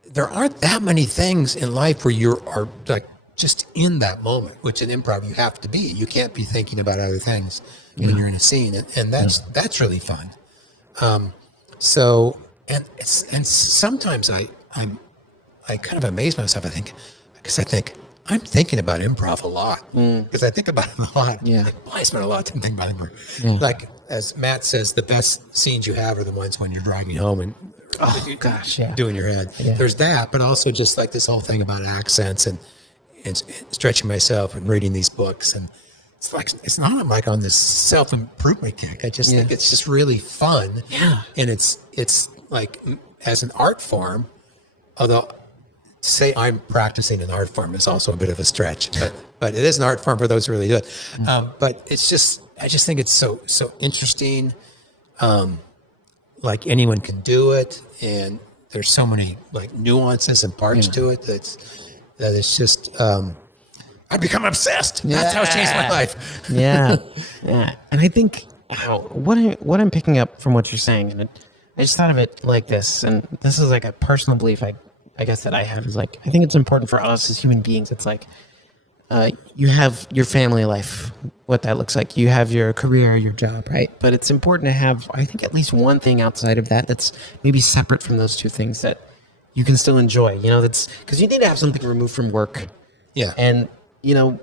there aren't that many things in life where you are like just in that moment, which in improv you have to be. You can't be thinking about other things when you're in a scene, and that's really fun. So sometimes I kind of amaze myself. I think I'm thinking about improv a lot because I think about it a lot. Yeah. Like, I spend a lot of time thinking about improv. Like as Matt says, the best scenes you have are the ones when you're driving home and doing your head. Yeah. There's that, but also just like this whole thing about accents and stretching myself and reading these books, and it's not like on this self-improvement kick. I just think it's just really fun. Yeah. And it's like as an art form, although to say I'm practicing an art form is also a bit of a stretch, but it is an art form for those who really do it. But I just think it's so interesting. Like anyone can do it, and there's so many like nuances and parts to it that it's just I've become obsessed. That's how it changed my life. Yeah. And I think what I'm picking up from what you're saying, and I just thought of it like this, and this is like a personal belief I guess that I have, is like, I think it's important for us as human beings. It's like you have your family life, what that looks like. You have your career, your job, right? But it's important to have, I think, at least one thing outside of that that's maybe separate from those two things that you can still enjoy. That's because you need to have something removed from work. Yeah. And, even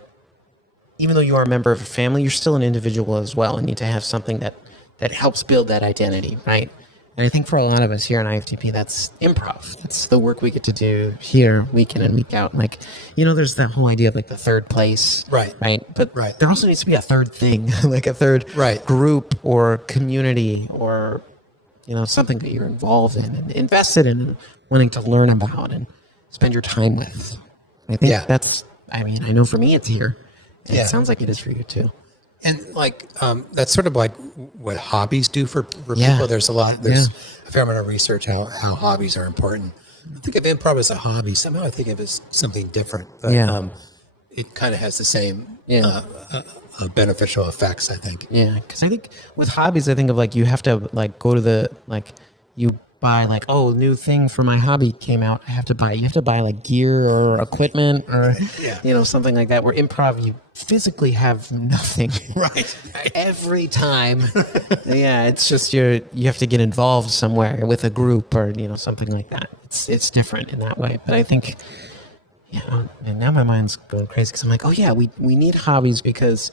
though you are a member of a family, you're still an individual as well, and need to have something that helps build that identity, right? And I think for a lot of us here on IFTP, that's improv. That's the work we get to do here week in and week out. Like, there's that whole idea of like the third place. Right. But there also needs to be a third thing, like a third group or community or, something that you're involved in and invested in and wanting to learn about and spend your time with. I think I know for me it's here. And it sounds like it is for you too. And like that's sort of like what hobbies do for people. There's a fair amount of research how hobbies are important. I think of improv as a hobby. Somehow I think of it as something different. But it kind of has the same beneficial effects, I think. Yeah, because I think with hobbies, I think of like you have to like go to the you buy like, oh, new thing for my hobby came out. You have to buy like gear or equipment or something like that. Where improv, you physically have nothing. Right. Every time. It's just you have to get involved somewhere with a group or something like that. It's different in that way. But I think and now my mind's going crazy because I'm like, oh yeah, we need hobbies because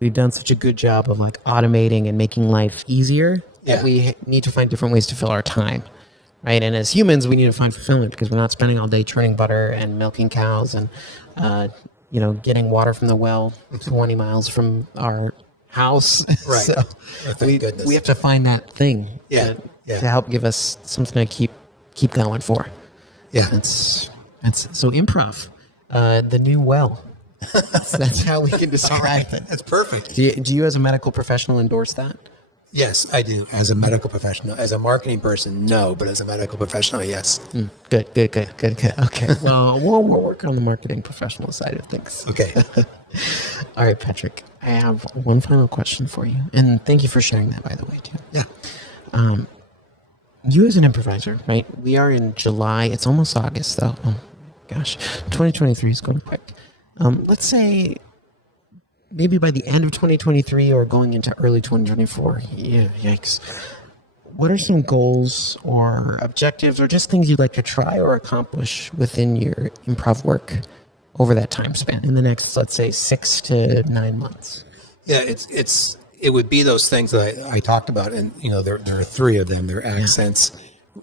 we've done such a good job of like automating and making life easier that Yeah. we need to find different ways to fill our time, right? And as humans, we need to find fulfillment because we're not spending all day churning butter and milking cows and, getting water from the well 20 miles from our house. Right. So Oh, thank goodness. we have to find that thing Yeah, yeah. to help give us something to keep going for. Yeah. That's so improv, the new well. That's how we can describe it. That's perfect. Do you as a medical professional endorse that? Yes, I do. As a medical professional, as a marketing person, no, but as a medical professional, yes. Good. Okay. Well, we'll work on the marketing professional side of things. Okay. All right, Patrick. I have one final question for you, and thank you for sharing that, by the way, too. Yeah. You as an improviser, right? We are in July. It's almost August, though. Oh, gosh. 2023 is going quick. Let's say maybe by the end of 2023 or going into early 2024. Yeah, yikes. What are some goals or objectives or just things you'd like to try or accomplish within your improv work over that time span in the next, let's say, 6 to 9 months? Yeah, it would be those things that I talked about, and there are three of them. They're accents,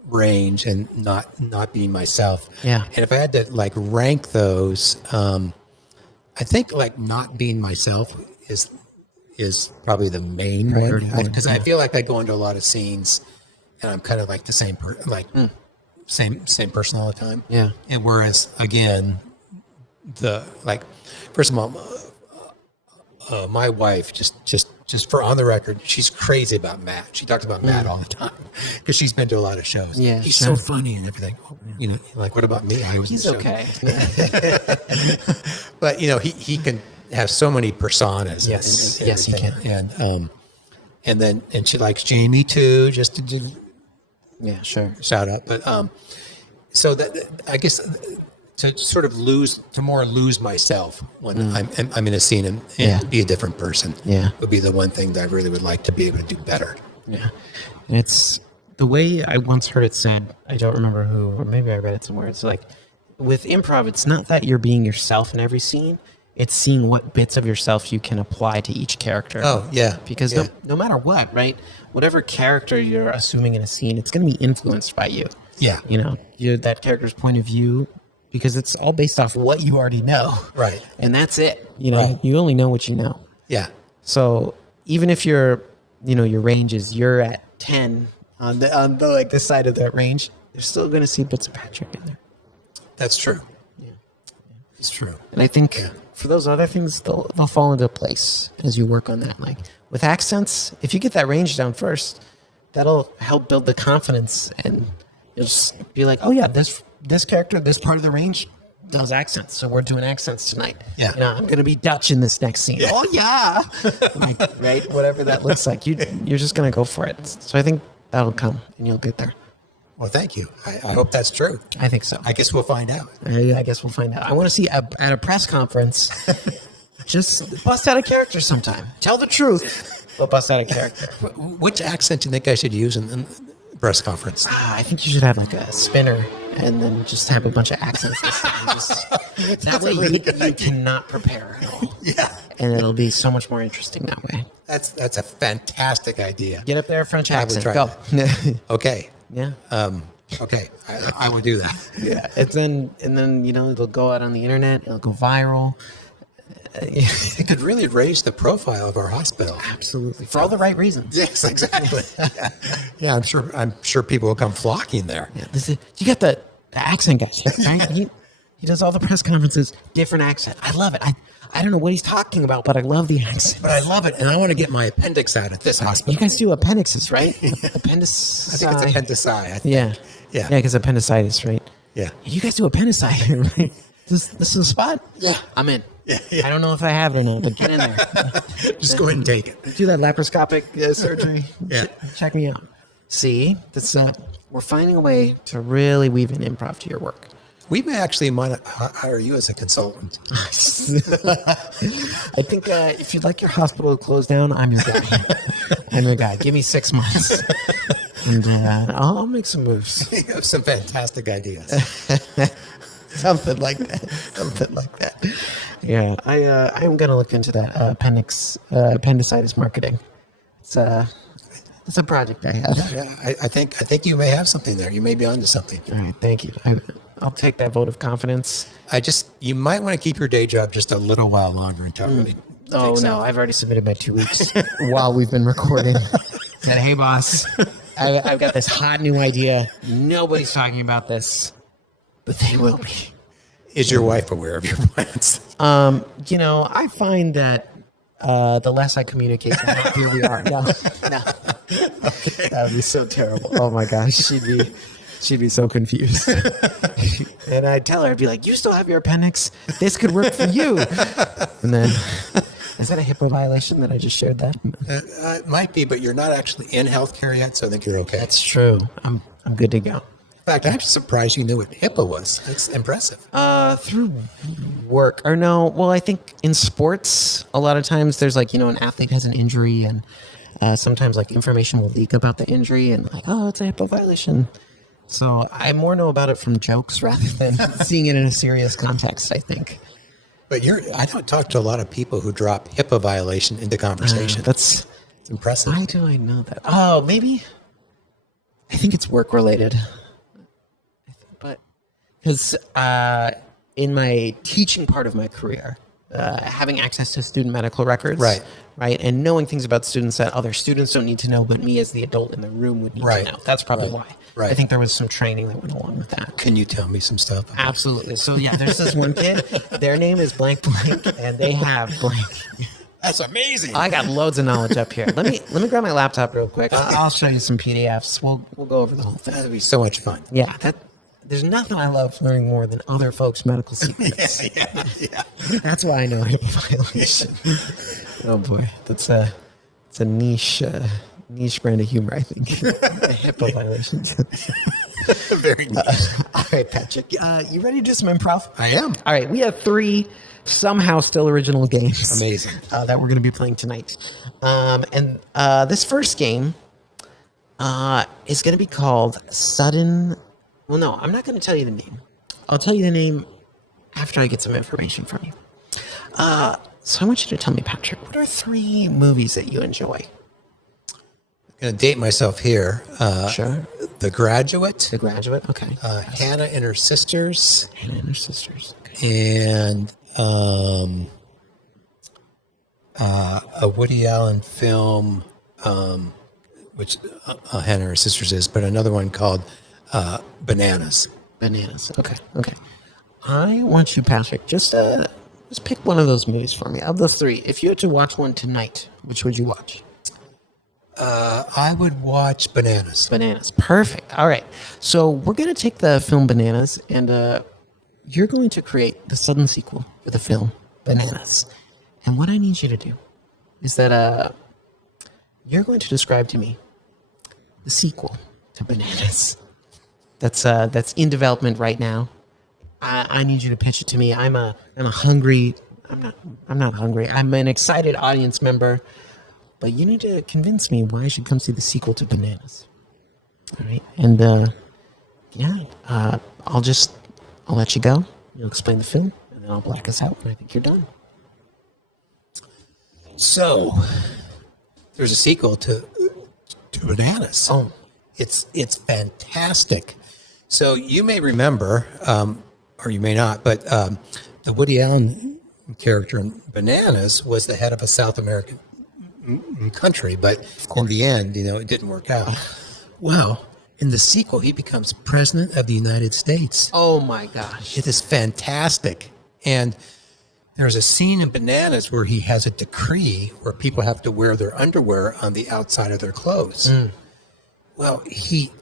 range, and not being myself. Yeah. And if I had to like rank those, I think like not being myself is probably the main Priority one one, because I feel like I go into a lot of scenes and I'm kind of like the same same person all the time. Yeah. And whereas again, first of all, my wife just for on the record, she's crazy about Matt. She talks about Matt all the time because she's been to a lot of shows. Yeah, he's sure. so funny and everything. Like what about me? I was He's in the show. okay. But he can have so many personas. Yes. and Yes, he everything. And she likes Jamie too, just to do Yeah, sure. shout out. But so that I guess to sort of lose myself when I'm in a scene and Yeah. be a different person. Yeah. Would be the one thing that I really would like to be able to do better. Yeah. And it's the way I once heard it said, I don't remember who, or maybe I read it somewhere. It's like with improv, it's not that you're being yourself in every scene. It's seeing what bits of yourself you can apply to each character. Oh, yeah. Because Yeah. no matter what, right? Whatever character you're assuming in a scene, it's going to be influenced by you. Yeah. You're that character's point of view because it's all based off what you already know. Right. And that's it. Right. You only know what you know. Yeah. So even if your range is you're at 10 on the like the side of that range, you're still going to see bits of Patrick in there. That's true. It's true. And I think for those other things, they'll fall into place as you work on that. Like with accents, if you get that range down first, that'll help build the confidence, and you'll just be like, oh yeah, this character, this part of the range does accents, so we're doing accents tonight. Yeah. I'm going to be Dutch in this next scene. Oh yeah, like, right? Whatever that looks like, you're just going to go for it. So I think that'll come, and you'll get there. Well, thank you. I hope that's true. I think so. I guess we'll find out. I guess we'll find out. I want to see at a press conference, just bust out a character sometime. Tell the truth, but bust out a character. Which accent do you think I should use in the press conference? I think you should have like a spinner and then just have a bunch of accents. That way you cannot prepare at all. Yeah. And it'll be so much more interesting that way. That's a fantastic idea. Get up there, French I would accent. try Go. Okay. Yeah. Okay. I will do that. Yeah. And then it'll go out on the internet. It'll go viral. It could really raise the profile of our hospital. Absolutely. For all the right reasons. Yes, exactly. Yeah, I'm sure people will come flocking there. Yeah, you got the accent guy, right? He does all the press conferences, different accent. I love it. I don't know what he's talking about, but I love the accent. But I love it, and I want to get my appendix out at this hospital. You guys do appendixes, right? Appendix. I think it's appendicite. I think. Yeah. Yeah. Yeah, because appendicitis, right? Yeah. You guys do appendicitis, right? This is a spot? Yeah. I'm in. Yeah. I don't know if I have it or not, but get in there. Just go ahead and take it. Do that laparoscopic surgery. Yeah. Check me out. See, we're finding a way to really weave in improv to your work. We may actually might hire you as a consultant. I think if you'd like your hospital to close down, I'm your guy. I'm your guy. Give me 6 months, and I'll make some moves. You have some fantastic ideas. Something like that. I'm gonna look into that appendicitis marketing. It's a project I have. Yeah, I think you may have something there. You may be onto something. All right, thank you. I'll take that vote of confidence. You might want to keep your day job just a little while longer until really. Oh no, I've already submitted my 2 weeks while we've been recording. Said, hey boss, I've got this hot new idea. Nobody's talking about this, but they will be. Is your wife aware of your plans? I find that the less I communicate, the happier we are. No. Okay. That would be so terrible. Oh my gosh, she'd be so confused. And I'd tell her, I'd be like, "You still have your appendix? This could work for you." And then, is that a HIPAA violation that I just shared that? It might be, but you're not actually in healthcare yet, so I think you're okay. That's true. I'm good to go. In fact, I'm surprised you knew what HIPAA was. That's impressive. Through work or no? Well, I think in sports, a lot of times there's like, an athlete has an injury and sometimes like information will leak about the injury and like, oh, it's a HIPAA violation. So I more know about it from jokes rather than seeing it in a serious context, I think. But I don't talk to a lot of people who drop HIPAA violation into conversation. It's impressive. Why do I know that? Oh, maybe. I think it's work related. But because in my teaching part of my career, having access to student medical records, right, and knowing things about students that other students don't need to know, but me as the adult in the room would need to know. That's probably why. Right. I think there was some training that went along with that. Can you tell me some stuff? Absolutely. So yeah, there's this one kid. Their name is blank blank, and they have blank. That's amazing. I got loads of knowledge up here. Let me grab my laptop real quick. I'll show you some PDFs. We'll go over the whole thing. That'd be so much fun. Yeah. There's nothing I love learning more than other folks' medical secrets. yeah. That's why I know HIPAA violation. Oh boy, it's a niche brand of humor, I think. HIPAA violations. Very nice. All right, Patrick, you ready to do some improv? I am. All right, we have 3 somehow still original games. Amazing. That we're going to be playing tonight. And this first game is going to be called Sudden... Well, no, I'm not going to tell you the name. I'll tell you the name after I get some information from you. So I want you to tell me, Patrick, what are 3 movies that you enjoy? I'm going to date myself here. Sure. The Graduate. The Graduate, okay. Hannah and Her Sisters. Hannah and Her Sisters, okay. And a Woody Allen film, which Hannah and Her Sisters is, but another one called Bananas. Bananas, okay. I want you, Patrick, just pick one of those movies for me. Of those 3, if you had to watch one tonight, which would you watch? I would watch Bananas. Bananas. Perfect. All right. So we're going to take the film Bananas, and you're going to create the sudden sequel for the film Bananas. And what I need you to do is that you're going to describe to me the sequel to Bananas that's in development right now. I need you to pitch it to me. I'm not hungry. I'm an excited audience member. But you need to convince me why I should come see the sequel to Bananas. All right. And, I'll let you go. You'll explain the film, and then I'll black us out, and I think you're done. So, there's a sequel to Bananas. Oh. It's fantastic. So, you may remember, or you may not, but the Woody Allen character in Bananas was the head of a South American country, but in the end, it didn't work out. Well, in the sequel, he becomes president of the United States. Oh my gosh. It is fantastic. And there's a scene in Bananas where he has a decree where people have to wear their underwear on the outside of their clothes. Well, he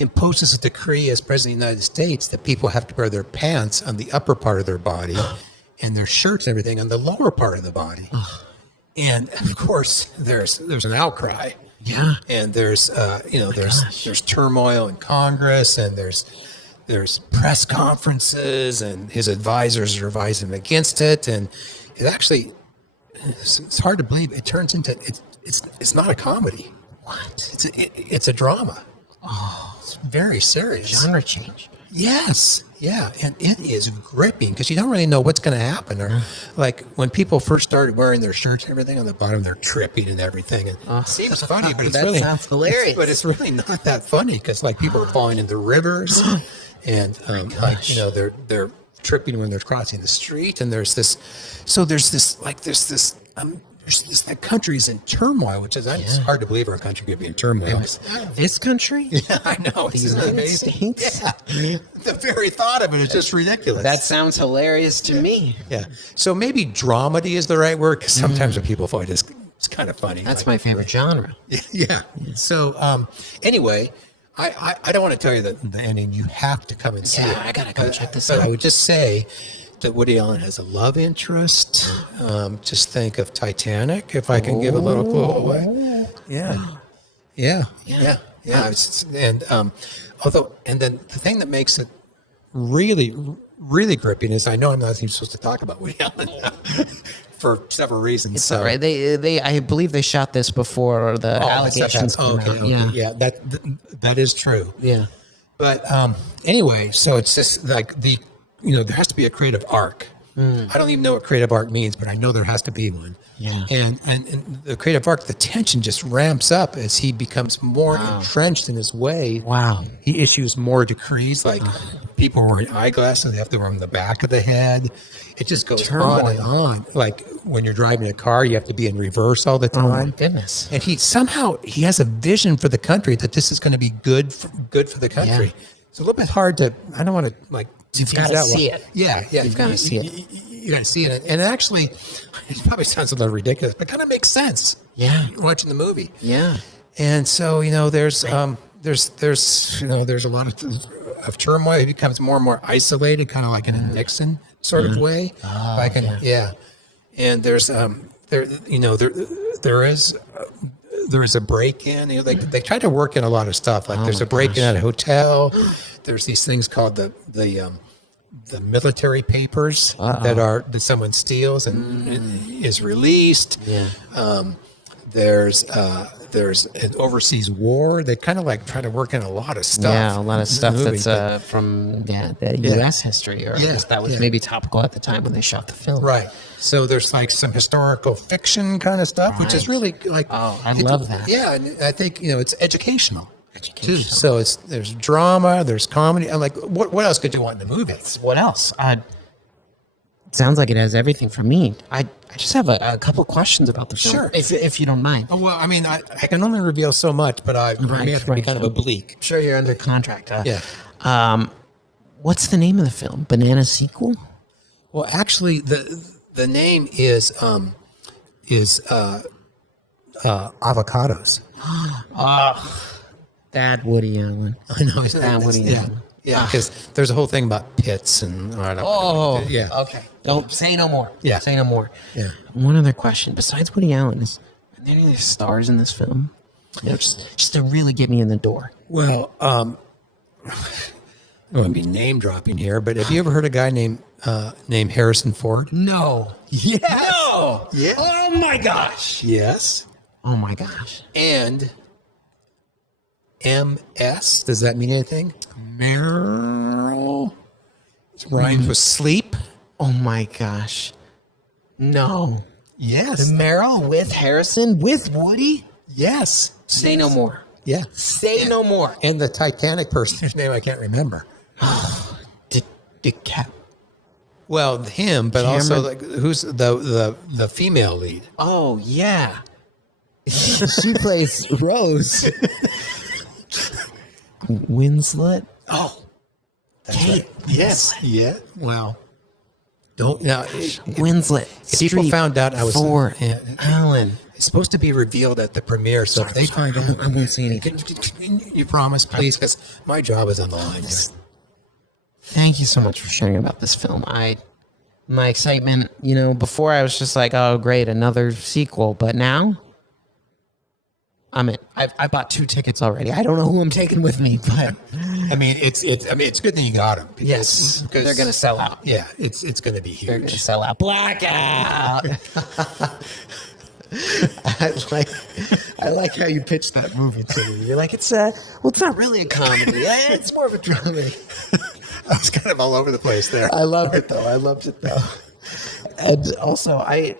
imposes a decree as president of the United States that people have to wear their pants on the upper part of their body and their shirts and everything on the lower part of the body. And of course, there's an outcry. Yeah. And there's there's turmoil in Congress, and there's press conferences, and his advisors are advising him against it, and it's hard to believe it turns into it's not a comedy. What? It's a drama. Oh, it's very serious. Genre change. Yes. Yeah. And it is gripping because you don't really know what's going to happen. Or like when people first started wearing their shirts and everything on the bottom, they're tripping and everything. And it seems funny, but it's That really sounds hilarious. But it's really not that funny because like people are falling into rivers and like, you know, they're tripping when they're crossing the street. And there's this like countries in turmoil, which is it's hard to believe our country could be in turmoil. This country? Yeah, I know. It's United amazing. States? Yeah. The very thought of it is just ridiculous. That sounds hilarious to me. Yeah. So maybe dramedy is the right word because sometimes when people fight, it's kind of funny. That's my favorite genre. Yeah. So anyway, I don't want to tell you the ending. You have to come and see it. I gotta come check this But out. I would just say that Woody Allen has a love interest. Just think of Titanic, if I can give a little clue away. Yeah. And and then the thing that makes it really, really gripping is I know I'm not even supposed to talk about Woody Allen for several reasons. It's all right. They I believe they shot this before the allegations came out. Yeah, that is true. Yeah. But anyway, so it's just like there has to be a creative arc. I don't even know what creative arc means, but I know there has to be one. Yeah. And the creative arc, the tension just ramps up as he becomes more entrenched in his way. Wow. He issues more decrees, like people wearing eyeglasses, they have to wear them in the back of the head. It just goes on and on. Like when you're driving a car, you have to be in reverse all the time. Oh my goodness. And he has a vision for the country that this is going to be good for the country. Yeah. It's a little bit hard to. I don't want to like. You've got to see it. Yeah. You've got to see it. You got to see it, and actually, it probably sounds a little ridiculous, but it kind of makes sense. Yeah. Watching the movie. Yeah. And so there's a lot of turmoil. He becomes more and more isolated, kind of like in a Nixon sort of way. And there's there is a break-in. They try to work in a lot of stuff. Like there's a break-in at a hotel. There's these things called the military papers that someone steals and is released. Yeah. There's an overseas war. They kind of like try to work in a lot of stuff. Yeah, a lot of stuff movie, that's from the U.S. history, or that was maybe topical at the time when they shot the film. Right. So there's like some historical fiction kind of stuff, which is really like. Oh, I love that. Yeah, and I think it's educational. Too. So there's drama, there's comedy. I'm like, what else could you want in the movie? What else? Sounds like it has everything for me. I just have a couple questions about the film. Sure. If you don't mind. Oh, well, I mean, I can only reveal so much, but I have to be kind of oblique. Sure, you're under contract. Yeah. What's the name of the film? Banana Sequel? Well, actually, the name is Avocados. Bad Woody Allen. I know. Bad Woody Allen. Yeah, because there's a whole thing about pits and yeah. Okay. Don't say no more. Yeah. Say no more. Yeah. One other question. Besides Woody Allen, are there any stars in this film? Just to really get me in the door. Well, I don't want to be name dropping here, but have you ever heard a guy named Harrison Ford? No. Yes. No. Yeah. Oh my gosh. Yes. Oh my gosh. And MS. Does that mean anything? Meryl. It rhymes with sleep. Oh my gosh. No. Yes. Meryl with Harrison with Woody? Yes. Say no more. Yeah. Say no more. And the Titanic person, whose name I can't remember. DiCap. Well, him, but Cameron. also like, who's the female lead? Oh yeah. She plays Rose. Winslet. Oh. Kate. Yes. Yeah. Well. Don't now. Winslet. If people found out I was Ford. Allen. It's supposed to be revealed at the premiere, so if they find out, I won't say anything. You promise, please, because my job is on the line. Thank you so much for sharing about this film. My excitement, before I was just like, oh great, another sequel, but now I'm in. I bought 2 tickets already. I don't know who I'm taking with me, but I mean, it's good that you got them. Yes, because they're gonna sell out. Yeah, it's gonna be huge. They're gonna sell out. Blackout. I like how you pitched that movie to me. You're like, it's not really a comedy. It's more of a dramedy. I was kind of all over the place there. I loved it though. And also, I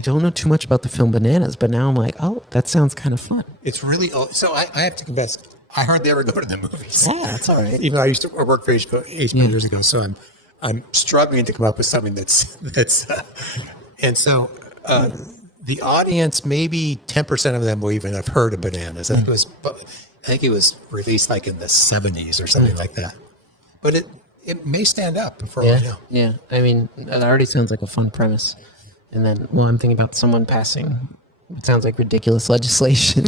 don't know too much about the film Bananas, but now I'm like, oh, that sounds kind of fun. It's really old. So I have to confess, I hardly ever go to the movies. Yeah, that's all right. Even though I used to work for HBO years ago, so I'm struggling to come up with something that's and so the audience, maybe 10% of them will even have heard of Bananas. I think it was released like in the 70s or something like that. But it may stand up for all I know. Yeah. I mean, that already sounds like a fun premise. And then, well, I'm thinking about someone passing. It sounds like ridiculous legislation,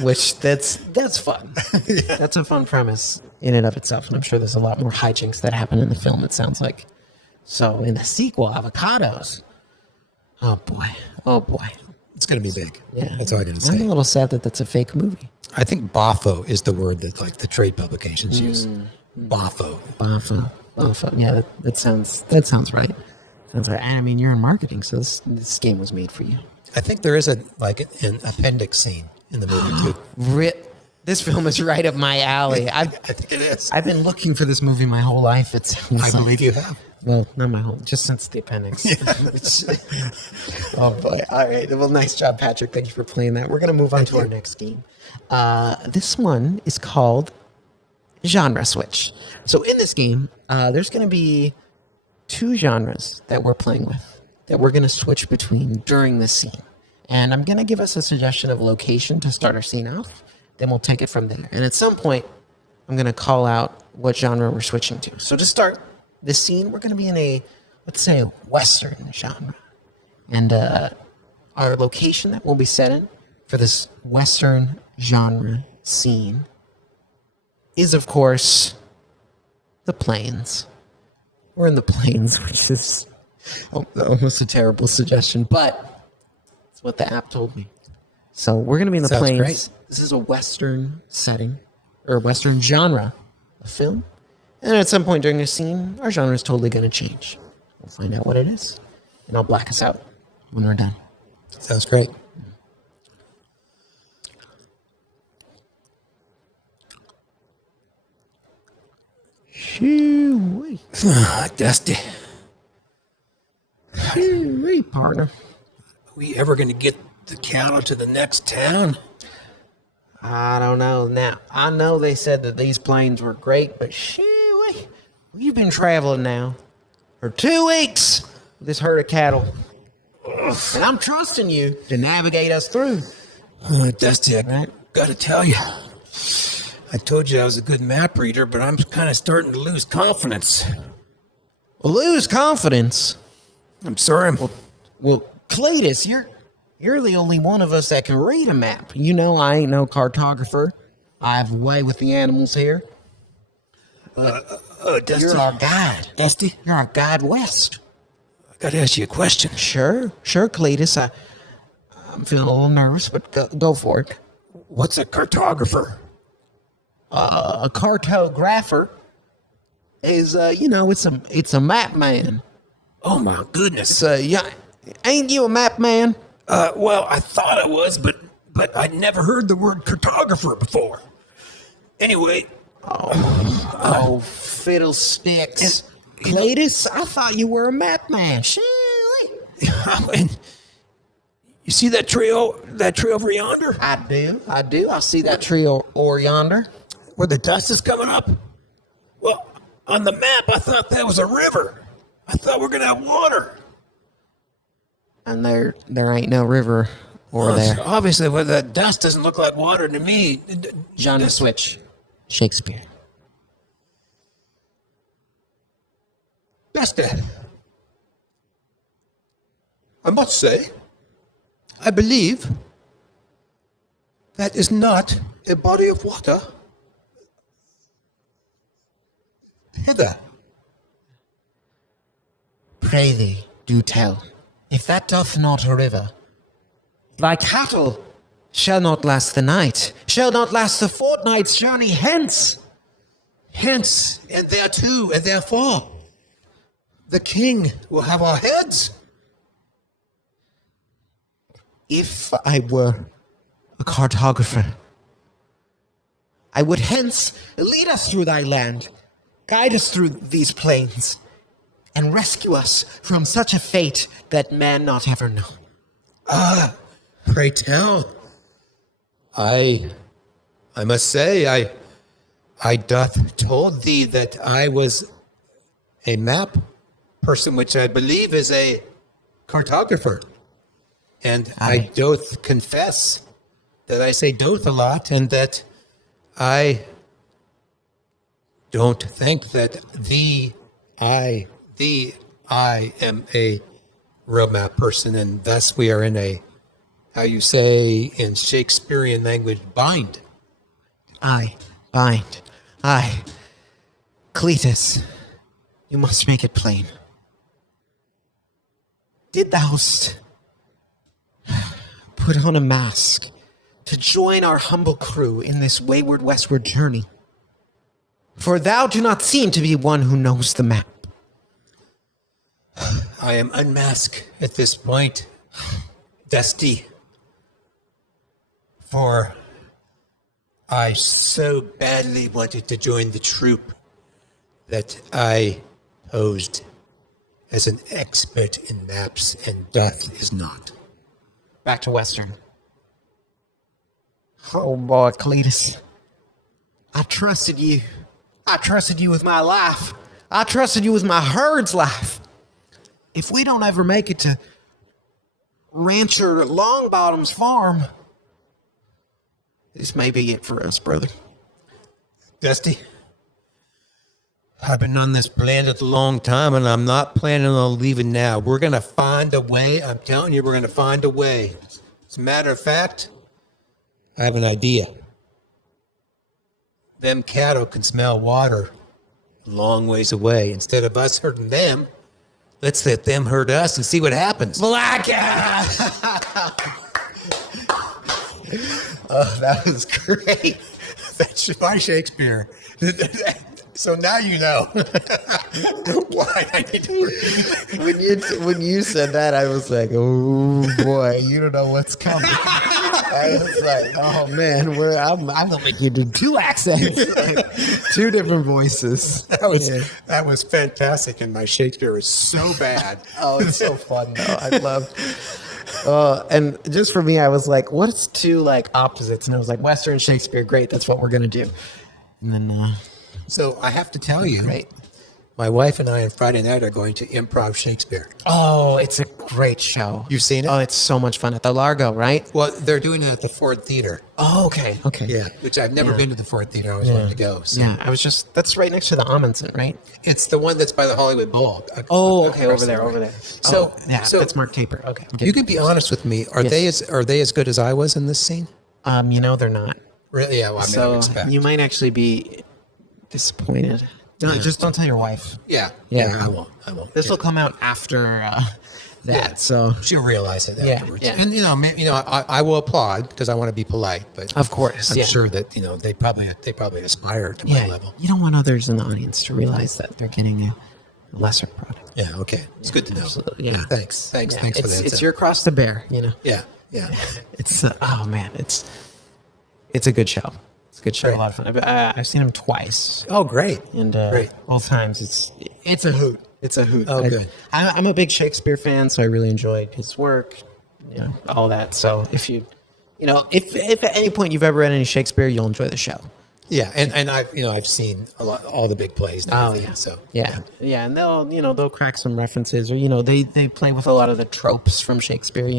which that's fun. Yeah. That's a fun premise in and of itself. And I'm sure there's a lot more hijinks that happen in the film, it sounds like. So in the sequel, avocados. Oh, boy. It's going to be big. Yeah. That's all I got to say. I'm a little sad that that's a fake movie. I think boffo is the word that like the trade publications use. Boffo. Yeah, that sounds right. Sounds right. And I mean, you're in marketing, so this game was made for you. I think there is an appendix scene in the movie too. This film is right up my alley. I think it is. I've been looking for this movie my whole life. I believe you have. Well, not my whole, just since the appendix. Oh boy! All right. Well, nice job, Patrick. Thank you for playing that. We're gonna move on to our next game. This one is called Genre Switch. So in this game, there's gonna be 2 genres that we're playing with that we're going to switch between during this scene. And I'm going to give us a suggestion of location to start our scene off. Then we'll take it from there. And at some point, I'm going to call out what genre we're switching to. So to start this scene, we're going to be in a, let's say, a Western genre. And our location that we'll be set in for this Western genre scene is, of course, the plains. We're in the plains, which is almost a terrible suggestion, but it's what the app told me. So we're going to be in the plains. Great. This is a Western setting, or a Western genre of film. And at some point during the scene, our genre is totally going to change. We'll find out what it is, and I'll black us out when we're done. Sounds great. Shoo-wee. Dusty. Shoo-wee, partner. Are we ever going to get the cattle to the next town? I don't know. Now, I know they said that these plains were great, but shoo-wee. We've been traveling now for 2 weeks with this herd of cattle. And I'm trusting you to navigate us through. Dusty, I got to tell you. I told you I was a good map reader, but I'm kind of starting to lose confidence. Lose confidence? I'm sorry. Well, Cletus, you're the only one of us that can read a map. You know I ain't no cartographer. I have a way with the animals here. Dusty. You're our guide. Dusty? You're our guide west. I got to ask you a question. Sure, Cletus. I'm feeling a little nervous, but go for it. What's a cartographer? A cartographer is, it's a map man. Oh my goodness. Ain't you a map man? Well, I thought I was, but I'd never heard the word cartographer before. Anyway. Fiddlesticks. Cletus, I thought you were a map man. Shit. You see that tree over yonder? I do. I see that tree or yonder. Where the dust is coming up? Well, on the map, I thought that was a river. I thought we were going to have water. And there ain't no river there. So obviously, well, the dust doesn't look like water to me. Genre switch. Shakespeare. That's that. I must say, I believe that is not a body of water. Hither. Pray thee, do tell, if that doth not a river, thy cattle shall not last the night, shall not last the fortnight's journey hence. Hence, and thereto, and therefore, the king will have our heads. If I were a cartographer, I would hence lead us through thy land, guide us through these plains, and rescue us from such a fate that man not ever know. Pray tell. I must say, I doth told thee that I was a map person, which I believe is a cartographer. And I doth confess that I say doth a lot, and that I don't think that I am a real map person, and thus we are in a, how you say in Shakespearean language, bind. Aye. Cletus, you must make it plain. Did thou put on a mask to join our humble crew in this wayward westward journey? For thou do not seem to be one who knows the map. I am unmasked at this point, Dusty. For I so badly wanted to join the troop that I posed as an expert in maps, and doth is not. Back to Western. Oh boy, Cletus. I trusted you. I trusted you with my life. I trusted you with my herd's life. If we don't ever make it to Rancher Longbottom's farm, this may be it for us, brother. Dusty, I've been on this planet a long time, and I'm not planning on leaving now. We're going to find a way. I'm telling you, we're going to find a way. As a matter of fact, I have an idea. Them cattle can smell water a long ways away. Instead of us hurting them, let's let them hurt us and see what happens. Black Oh, that was great. That's by Shakespeare. So now you know why I need to. When you said that, I was like, oh boy, you don't know what's coming. I was like, oh man, I'm gonna make you do two accents, two different voices. That was fantastic, and my Shakespeare is so bad. Oh, it's so fun though. I loved. And just for me, I was like, what's two like opposites? And I was like, Western Shakespeare, great. That's what we're gonna do. And then, so I have to tell you, right. My wife and I on Friday night are going to Improv Shakespeare. Oh, it's a great show. You've seen it? Oh, it's so much fun at the Largo, right? Well, they're doing it at the Ford Theater. Oh, okay. Yeah, which I've never been to the Ford Theater. I always wanted to go. So. Yeah, that's right next to the Amundsen, right? It's the one that's by the Hollywood Bowl. Oh, okay, over there. So, that's Mark Taper. Okay. You can be honest with me. Are they as good as I was in this scene? They're not. Really? Yeah. Well, I So expect. you might actually be disappointed. Just don't tell your wife. Yeah. I won't. This will come out after that, so she'll realize it afterwards. Yeah. And I will applaud because I want to be polite, but of course, I'm sure that they probably aspire to my level. You don't want others in the audience to realize that they're getting a lesser product. Yeah. Okay. It's good to know. Absolutely. Yeah. Thanks. Yeah. Thanks for that. It's your cross to bear. Yeah. It's oh man, it's a good show. It's a good show. Great. A lot of fun. I've seen him twice. Oh, great. And Great. both times it's a hoot. It's a hoot. Oh, good. I'm a big Shakespeare fan, so I really enjoyed his work, all that. So if if at any point you've ever read any Shakespeare, you'll enjoy the show. Yeah, and I've seen all the big plays. Now, so yeah, and they'll crack some references, or they play with a lot of the tropes from Shakespeare.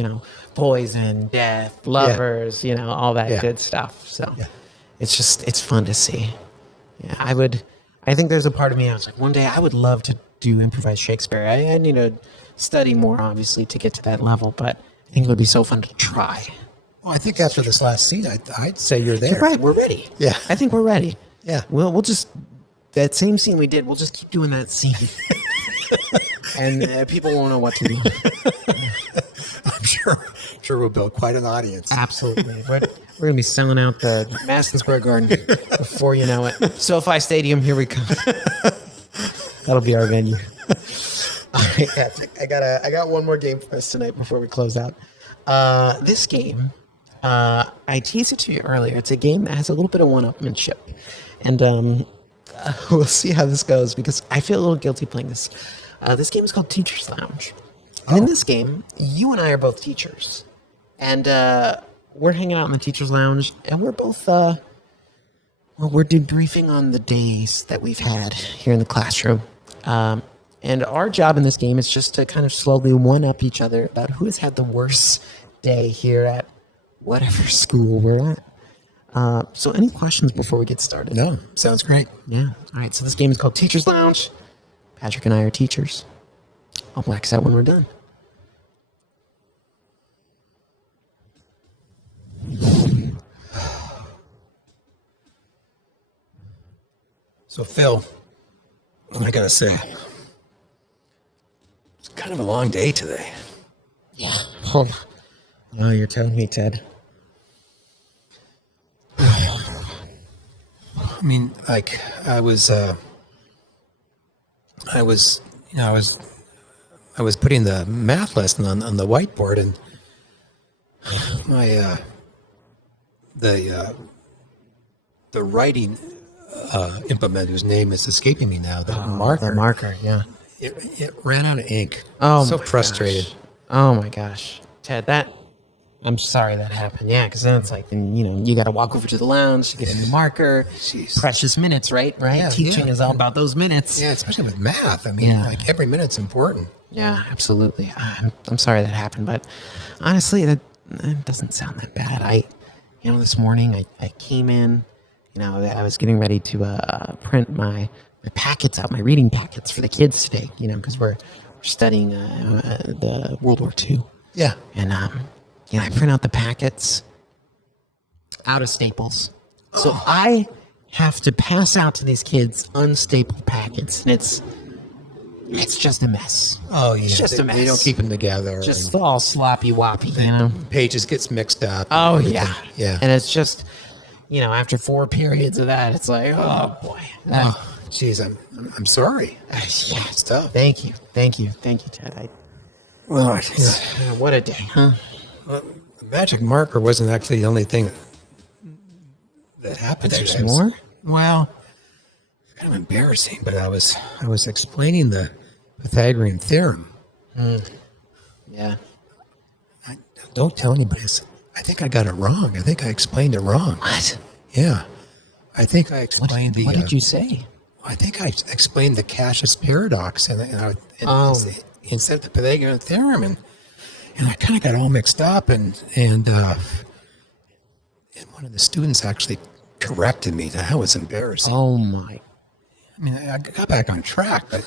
Poison, death, lovers, all that good stuff. So it's fun to see. Yeah, I think there's a part of me, I was like, one day I would love to do improvised Shakespeare. I need to study more, obviously, to get to that level, but I think it would be so fun to try. Well, I think after this last scene, I'd say you're there. You're right, we're ready. Yeah. I think we're ready. Yeah. We'll just, that same scene we did, we'll just keep doing that scene. And people won't know what to do. I'm sure we'll build quite an audience. Absolutely. We're going to be selling out the Madison Square Garden before you know it. SoFi Stadium, here we come. That'll be our venue. I got one more game for us tonight before we close out. This game, I teased it to you earlier. It's a game that has a little bit of one-upmanship, and we'll see how this goes because I feel a little guilty playing this. This game is called Teacher's Lounge, and in this game, you and I are both teachers, and we're hanging out in the Teacher's Lounge, and we're both we're debriefing on the days that we've had here in the classroom. And our job in this game is just to kind of slowly one-up each other about who has had the worst day here at whatever school we're at. So any questions before we get started? No, sounds great. Yeah. All right, so this game is called Teacher's Lounge. Patrick and I are teachers. I'll wax out when we're done. So, Phil, I got to say, it's kind of a long day today. Yeah. Oh, you're telling me, Ted. I mean, like, I was putting the math lesson on the whiteboard, and my the writing implement, whose name is escaping me now, the marker. The marker, yeah. It ran out of ink. Oh, so my frustrated. gosh. Oh my gosh, Ted, I'm sorry that happened. Yeah, because then it's like, you got to walk over to the lounge to get in the marker. Jeez. Precious minutes, right? Yeah, Teaching is all about those minutes. Yeah, especially with math. I mean, like every minute's important. Yeah, absolutely. I'm sorry that happened, but honestly, that doesn't sound that bad. This morning I came in. I was getting ready to print my packets out, my reading packets for the kids today. Because we're studying the World War II. Yeah. And I print out the packets out of staples. So I have to pass out to these kids unstapled packets, and it's just a mess. Oh, yeah. It's just a mess. They don't keep them together. Just all sloppy woppy, Pages gets mixed up. Oh, yeah. Yeah. And it's just, after 4 periods of that, it's like, oh, boy. Jeez, I'm sorry. Yeah. It's tough. Thank you, Ted. What a day, huh? Well, the magic marker wasn't actually the only thing that happened. There's more? Well, it's kind of embarrassing, but I was explaining the Pythagorean theorem. Yeah. Don't tell anybody. I think I got it wrong. I think I explained it wrong. What? Yeah. I think I explained What did you say? I think I explained the Cassius paradox instead of the Pythagorean theorem, and I kind of got all mixed up, and one of the students actually corrected me. That was embarrassing. Oh my! I mean, I got back on track, but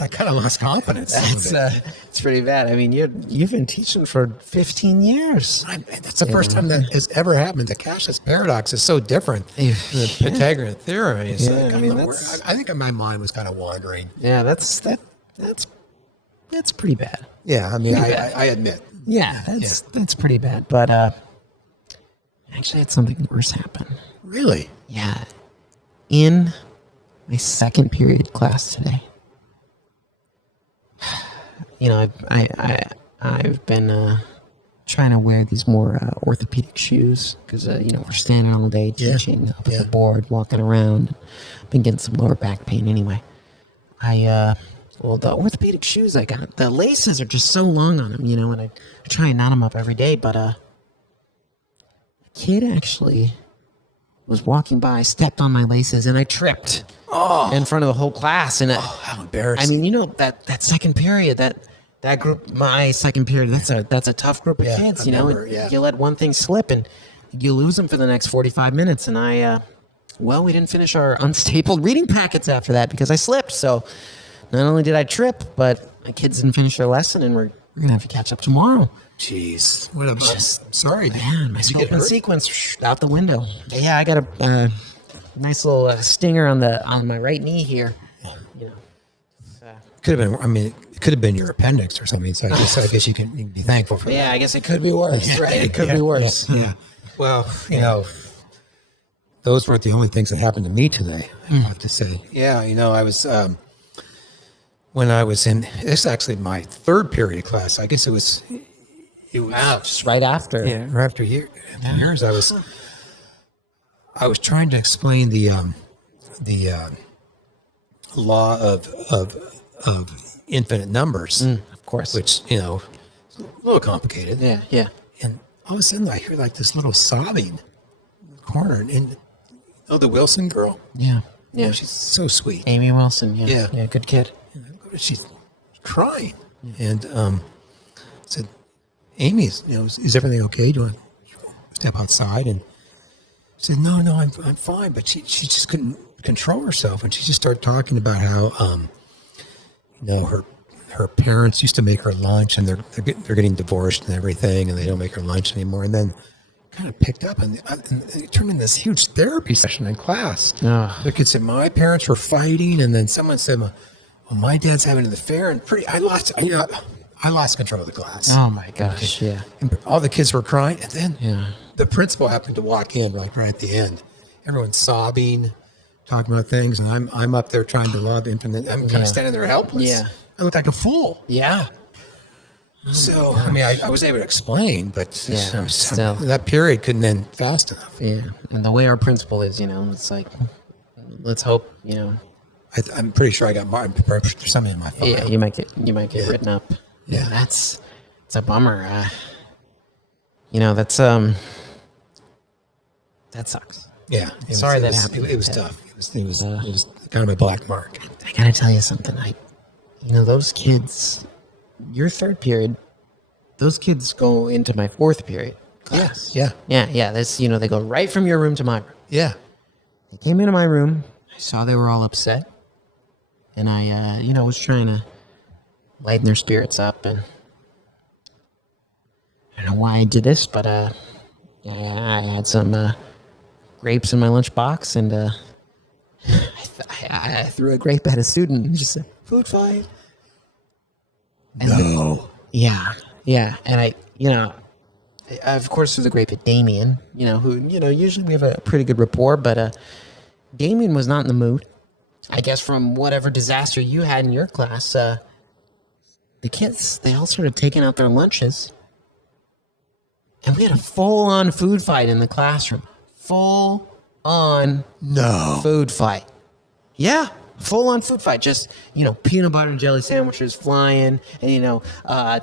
I kind of lost confidence. It's pretty bad. I mean, you've been teaching for 15 years. That's the first time that has ever happened. The Cassius paradox is so different than the Pythagorean theorem. I think my mind was kind of wandering. Yeah, that's pretty bad. Yeah, I mean, I admit. Yeah, that's pretty bad. But actually, had something worse happen. Really? Yeah, in my second period class today. I've been trying to wear these more orthopedic shoes because we're standing all day teaching up at the board, walking around. Been getting some lower back pain anyway. The orthopedic shoes I got, the laces are just so long on them, and I try and knot them up every day, but a kid actually was walking by, stepped on my laces, and I tripped in front of the whole class. And how embarrassing! I mean, that second period, that group, my second period, that's a tough group of kids. You let one thing slip and you lose them for the next 45 minutes. And we didn't finish our unstapled reading packets after that because I slipped. So not only did I trip, but my kids didn't finish their lesson, and we're gonna have to catch up tomorrow. Jeez, what a sorry, man! My spoken sequence out the window. Yeah, I got a nice little stinger on my right knee here. Could have been. I mean, it could have been your appendix or something. So I guess you can be thankful for that. Yeah, I guess it could be worse. Right? It could be worse. Yeah. Well, those weren't the only things that happened to me today. I have to say. Yeah, I was. when I was in, this is actually my third period class. I guess it was Wow, just right after. yeah, right after years. I was trying to explain the law of infinite numbers, Of course. which is a little complicated. Yeah, yeah. And all of a sudden, I hear like this little sobbing in the corner, and the Wilson girl. Yeah. Yeah. She's so sweet. Amy Wilson. Yeah. Yeah. Yeah, good kid. She's crying, and said, "Amy, is everything okay? Do you want to step outside?" And she said, "No, I'm fine." But she just couldn't control herself, and she just started talking about how her parents used to make her lunch, and they're getting divorced and everything, and they don't make her lunch anymore. And then kind of picked up, and it turned into this huge therapy session in class. Oh. The kid said, "My parents were fighting," and then someone said, "Well, my dad's having an affair," and I lost control of the class. Oh my gosh. Yeah. And all the kids were crying, and then Yeah. the principal happened to walk in right at the end. Everyone's sobbing, talking about things, and I'm up there trying to love infinite. I'm kind of standing there helpless. Yeah. I look like a fool. Yeah. So I mean, I was able to explain, but Yeah, still. that period couldn't end fast enough. Yeah. And the way our principal is, it's like, let's hope, I'm pretty sure I got there's something in my phone. Yeah, you might get written up. Yeah. It's a bummer. That sucks. Yeah. Sorry that was, happened. It was tough. It was kind of a black mark. I gotta tell you something. Those kids, your third period, those kids go into my fourth period class. Yeah. Yeah. They go right from your room to my room. Yeah. They came into my room. I saw they were all upset, and I, was trying to lighten their spirits up. And I don't know why I did this, but I had some grapes in my lunchbox, and I threw a grape at a student and just said, "Food fight." And No. yeah, and I of course threw the grape at Damien. Who usually we have a pretty good rapport, but Damien was not in the mood. I guess from whatever disaster you had in your class, the kids, they all started taking out their lunches. And we had a full-on food fight in the classroom. Full-on food fight. Yeah, full-on food fight. Just, peanut butter and jelly sandwiches flying. And,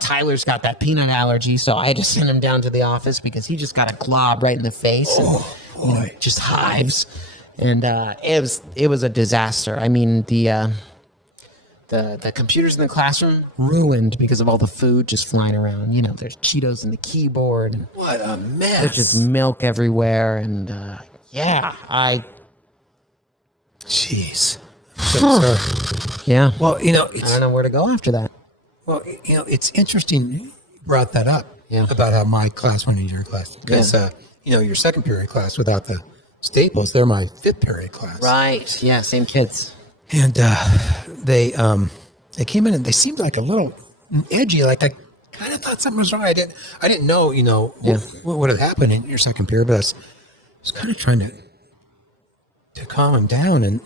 Tyler's got that peanut allergy, so I had to send him down to the office because he just got a glob right in the face. Oh, boy. Just hives. And it was a disaster. I mean, the computers in the classroom ruined because of all the food just flying around. There's Cheetos in the keyboard. And What a mess. there's just milk everywhere. And Jeez. So sorry. yeah. Well, I don't know where to go after that. It's interesting you brought that up about how my class went into your class. Because, your second period class without the staples, they're my fifth period class. Right. Yeah. Same kids. And they came in and they seemed like a little edgy. Like I kind of thought something was wrong. I didn't know, what had happened in your second period, but I was kind of trying to calm him down. And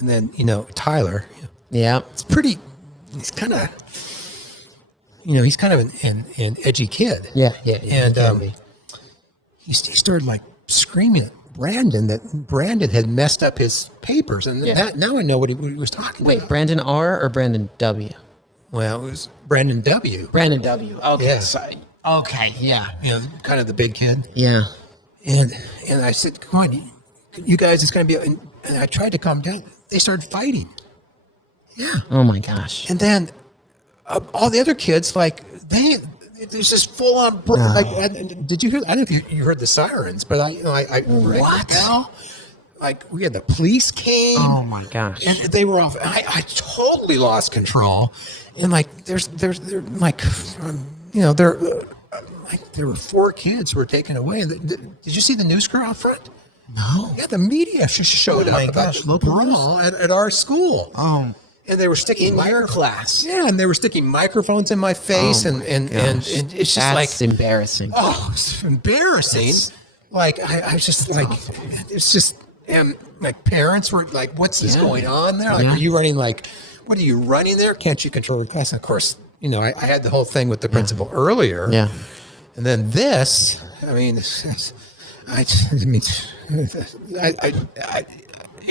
then, Tyler, Yeah. he's kind of, an edgy kid. Yeah. And he started like screaming at Brandon that Brandon had messed up his papers. And now I know what he was talking Wait, about. Brandon R or Brandon W? Well, it was Brandon W. Brandon W. Okay. Yeah. Sorry. Okay. Yeah. Kind of the big kid. Yeah. And I said, "Come on, you guys, it's going to be." And I tried to calm down. They started fighting. Yeah. Oh my gosh. And then all the other kids, there's this full on. Did you hear? I don't know if you heard the sirens, but I What? the bell. Like we had the police came. Oh my gosh. And they were off. I totally lost control. And there were 4 kids who were taken away. And did you see the news crew out front? No. Yeah, the media showed up about the brawl at our school. Oh. And they were sticking In your class. Yeah, and they were sticking microphones in my face, and it's just That's embarrassing. oh, it's embarrassing. I was just like, it's just, and my parents were like, "What's this going on there? Like, Yeah. are you running what are you running there? Can't you control the class? And of course, I had the whole thing with the principal earlier. Yeah. And then this, I mean, it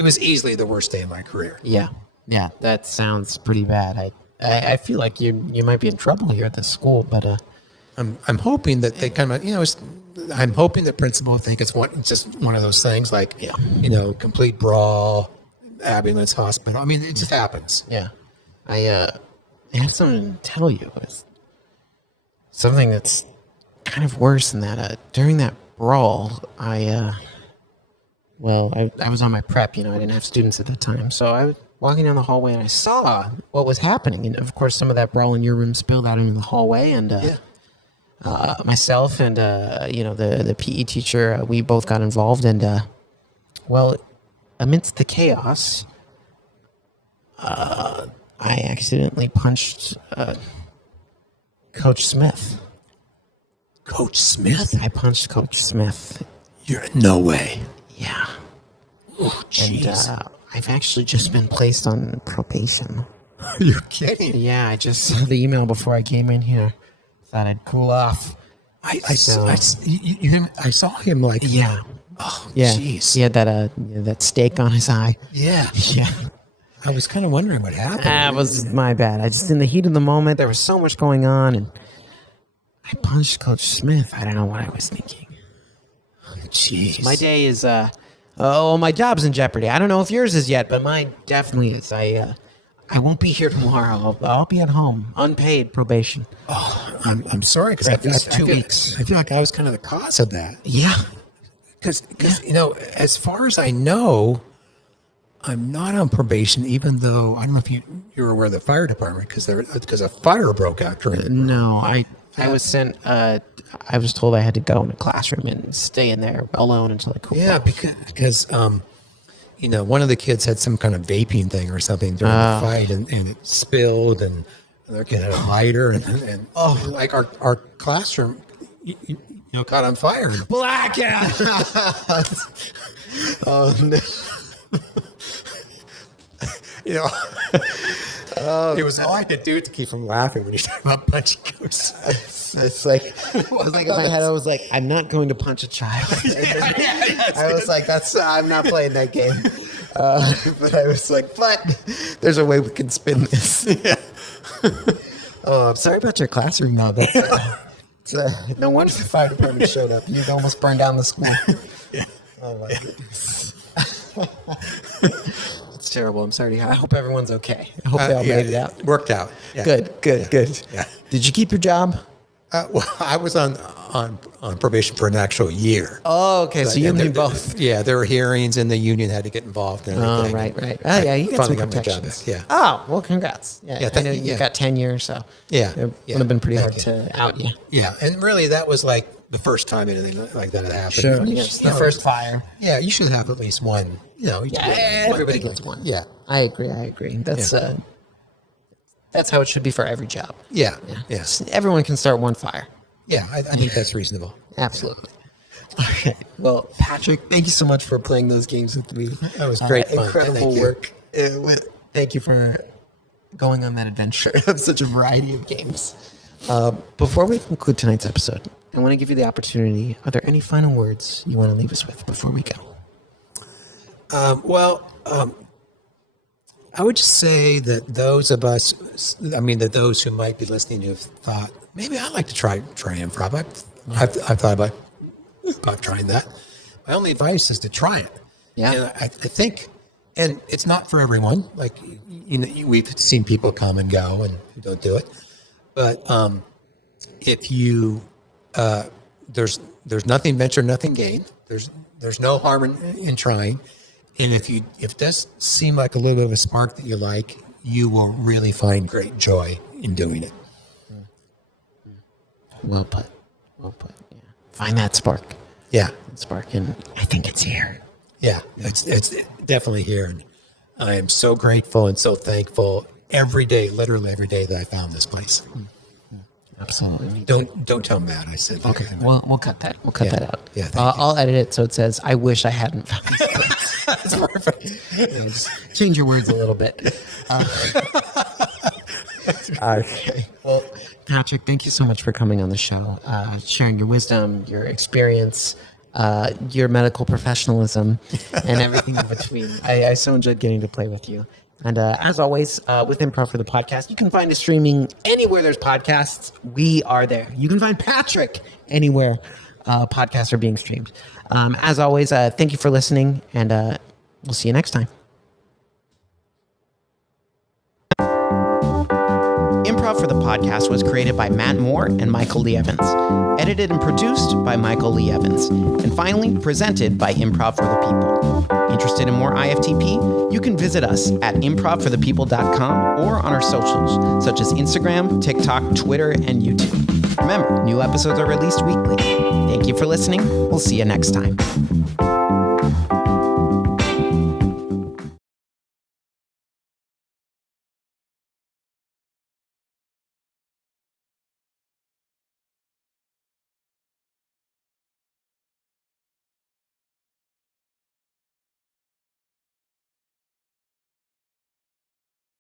was easily the worst day of my career. Yeah. Yeah. That sounds pretty bad. I feel like you might be in trouble here at this school, but I'm hoping that they kind of, I'm hoping the principal will think it's just one of those things like, complete brawl, ambulance, hospital. I mean, it just happens. yeah. I have something to tell you. It's something that's kind of worse than that. During that brawl, I was on my prep. I didn't have students at the time, so I was walking down the hallway and I saw what was happening. And of course, some of that brawl in your room spilled out into the hallway, and myself and the PE teacher, we both got involved. And amidst the chaos, I accidentally punched Coach Smith. Coach Smith? I punched Coach Smith. You're no way. Yeah. Oh, jeez. And I've actually just been placed on probation. You're kidding. Yeah, I just saw the email before I came in here. Thought I'd cool off. I saw him like, Yeah. oh, Yeah. jeez. He had that stake on his eye. Yeah. Yeah. I was kind of wondering what happened. That was my bad. I just, in the heat of the moment, there was so much going on, and I punched Coach Smith. I don't know what I was thinking. Jeez. My day is, my job's in jeopardy. I don't know if yours is yet, but mine definitely is. I won't be here tomorrow. I'll be at home, unpaid probation. Oh, I'm sorry because At least 2 weeks. I feel like I was kind of the cause of that. Yeah. Because as far as I know, I'm not on probation, even though I don't know if you're aware of the fire department because a fire broke out during it. No, I was sent. I was told I had to go in a classroom and stay in there alone until I cooled Yeah, off. because one of the kids had some kind of vaping thing or something during the fight, and it spilled, and another kid had a lighter, and like our classroom, caught on fire. Blackout. Oh no. It was all I could do to keep from laughing when you talk about punching ghosts. It's like in my head. I was like, I'm not going to punch a child. I was like, I'm not playing that game. But I was like, but there's a way we can spin this. Yeah. Oh, I'm sorry about your classroom now. No wonder the fire department showed up. You'd almost burned down the school. Yeah. Oh my goodness. It's terrible. I'm sorry. I hope everyone's okay. I hope they all made it out. Worked out. Yeah. Good. Yeah. Did you keep your job? Well, I was on probation for an actual year. Oh, okay. So you knew both. Yeah, there were hearings, and the union had to get involved. And Oh, everything. right. Oh, yeah. You got some Finally got my job protections. back, yeah. Oh, well, congrats. Yeah. Yeah, I know you got tenure, so Yeah, it yeah. would have been pretty Thank hard you. to out you. Yeah, and really, that was like the first time anything like that had happened. Sure. You It's the first fire. Yeah, you should have at least one. Yeah, everybody gets one. Yeah, I agree. That's how it should be for every job. yeah. Everyone can start one fire. Yeah, I think that's reasonable. Absolutely. Okay. Well, Patrick, thank you so much for playing those games with me. That was great fun. Incredible Thank you. work. Thank you for going on that adventure of such a variety of games. Before we conclude tonight's episode, I want to give you the opportunity. Are there any final words you want to leave us with before we go? I would just say that those those who might be listening who have thought, maybe I'd like to try improv. I've thought about trying that. My only advice is to try it. Yeah. And I think, and it's not for everyone. Like, we've seen people come and go and who don't do it. But if you, there's nothing venture, nothing gain. There's no harm in trying. And if it does seem like a little bit of a spark that you like, you will really find great joy in doing it. Well put. Yeah. Find that spark. Yeah. And I think it's here. Yeah. It's definitely here. And I am so grateful and so thankful every day, literally every day that I found this place. Absolutely. Don't tell Matt I said that. Okay. We'll cut that. We'll cut that out. Yeah, thank you. I'll edit it so it says, I wish I hadn't found this place. That's perfect. Just change your words a little bit. Okay. Well, Patrick, thank you so much for coming on the show, sharing your wisdom, your experience, your medical professionalism, and everything in between. I so enjoyed getting to play with you. And as always, with Improv for the podcast, you can find us streaming anywhere there's podcasts. We are there. You can find Patrick anywhere podcasts are being streamed. As always, thank you for listening, and we'll see you next time. Improv for the podcast was created by Matt Moore and Michael Lee Evans, edited and produced by Michael Lee Evans, and finally presented by Improv for the People. Interested in more IFTP? You can visit us at improvforthepeople.com or on our socials, such as Instagram, TikTok, Twitter, and YouTube. Remember, new episodes are released weekly. Thank you for listening. We'll see you next time.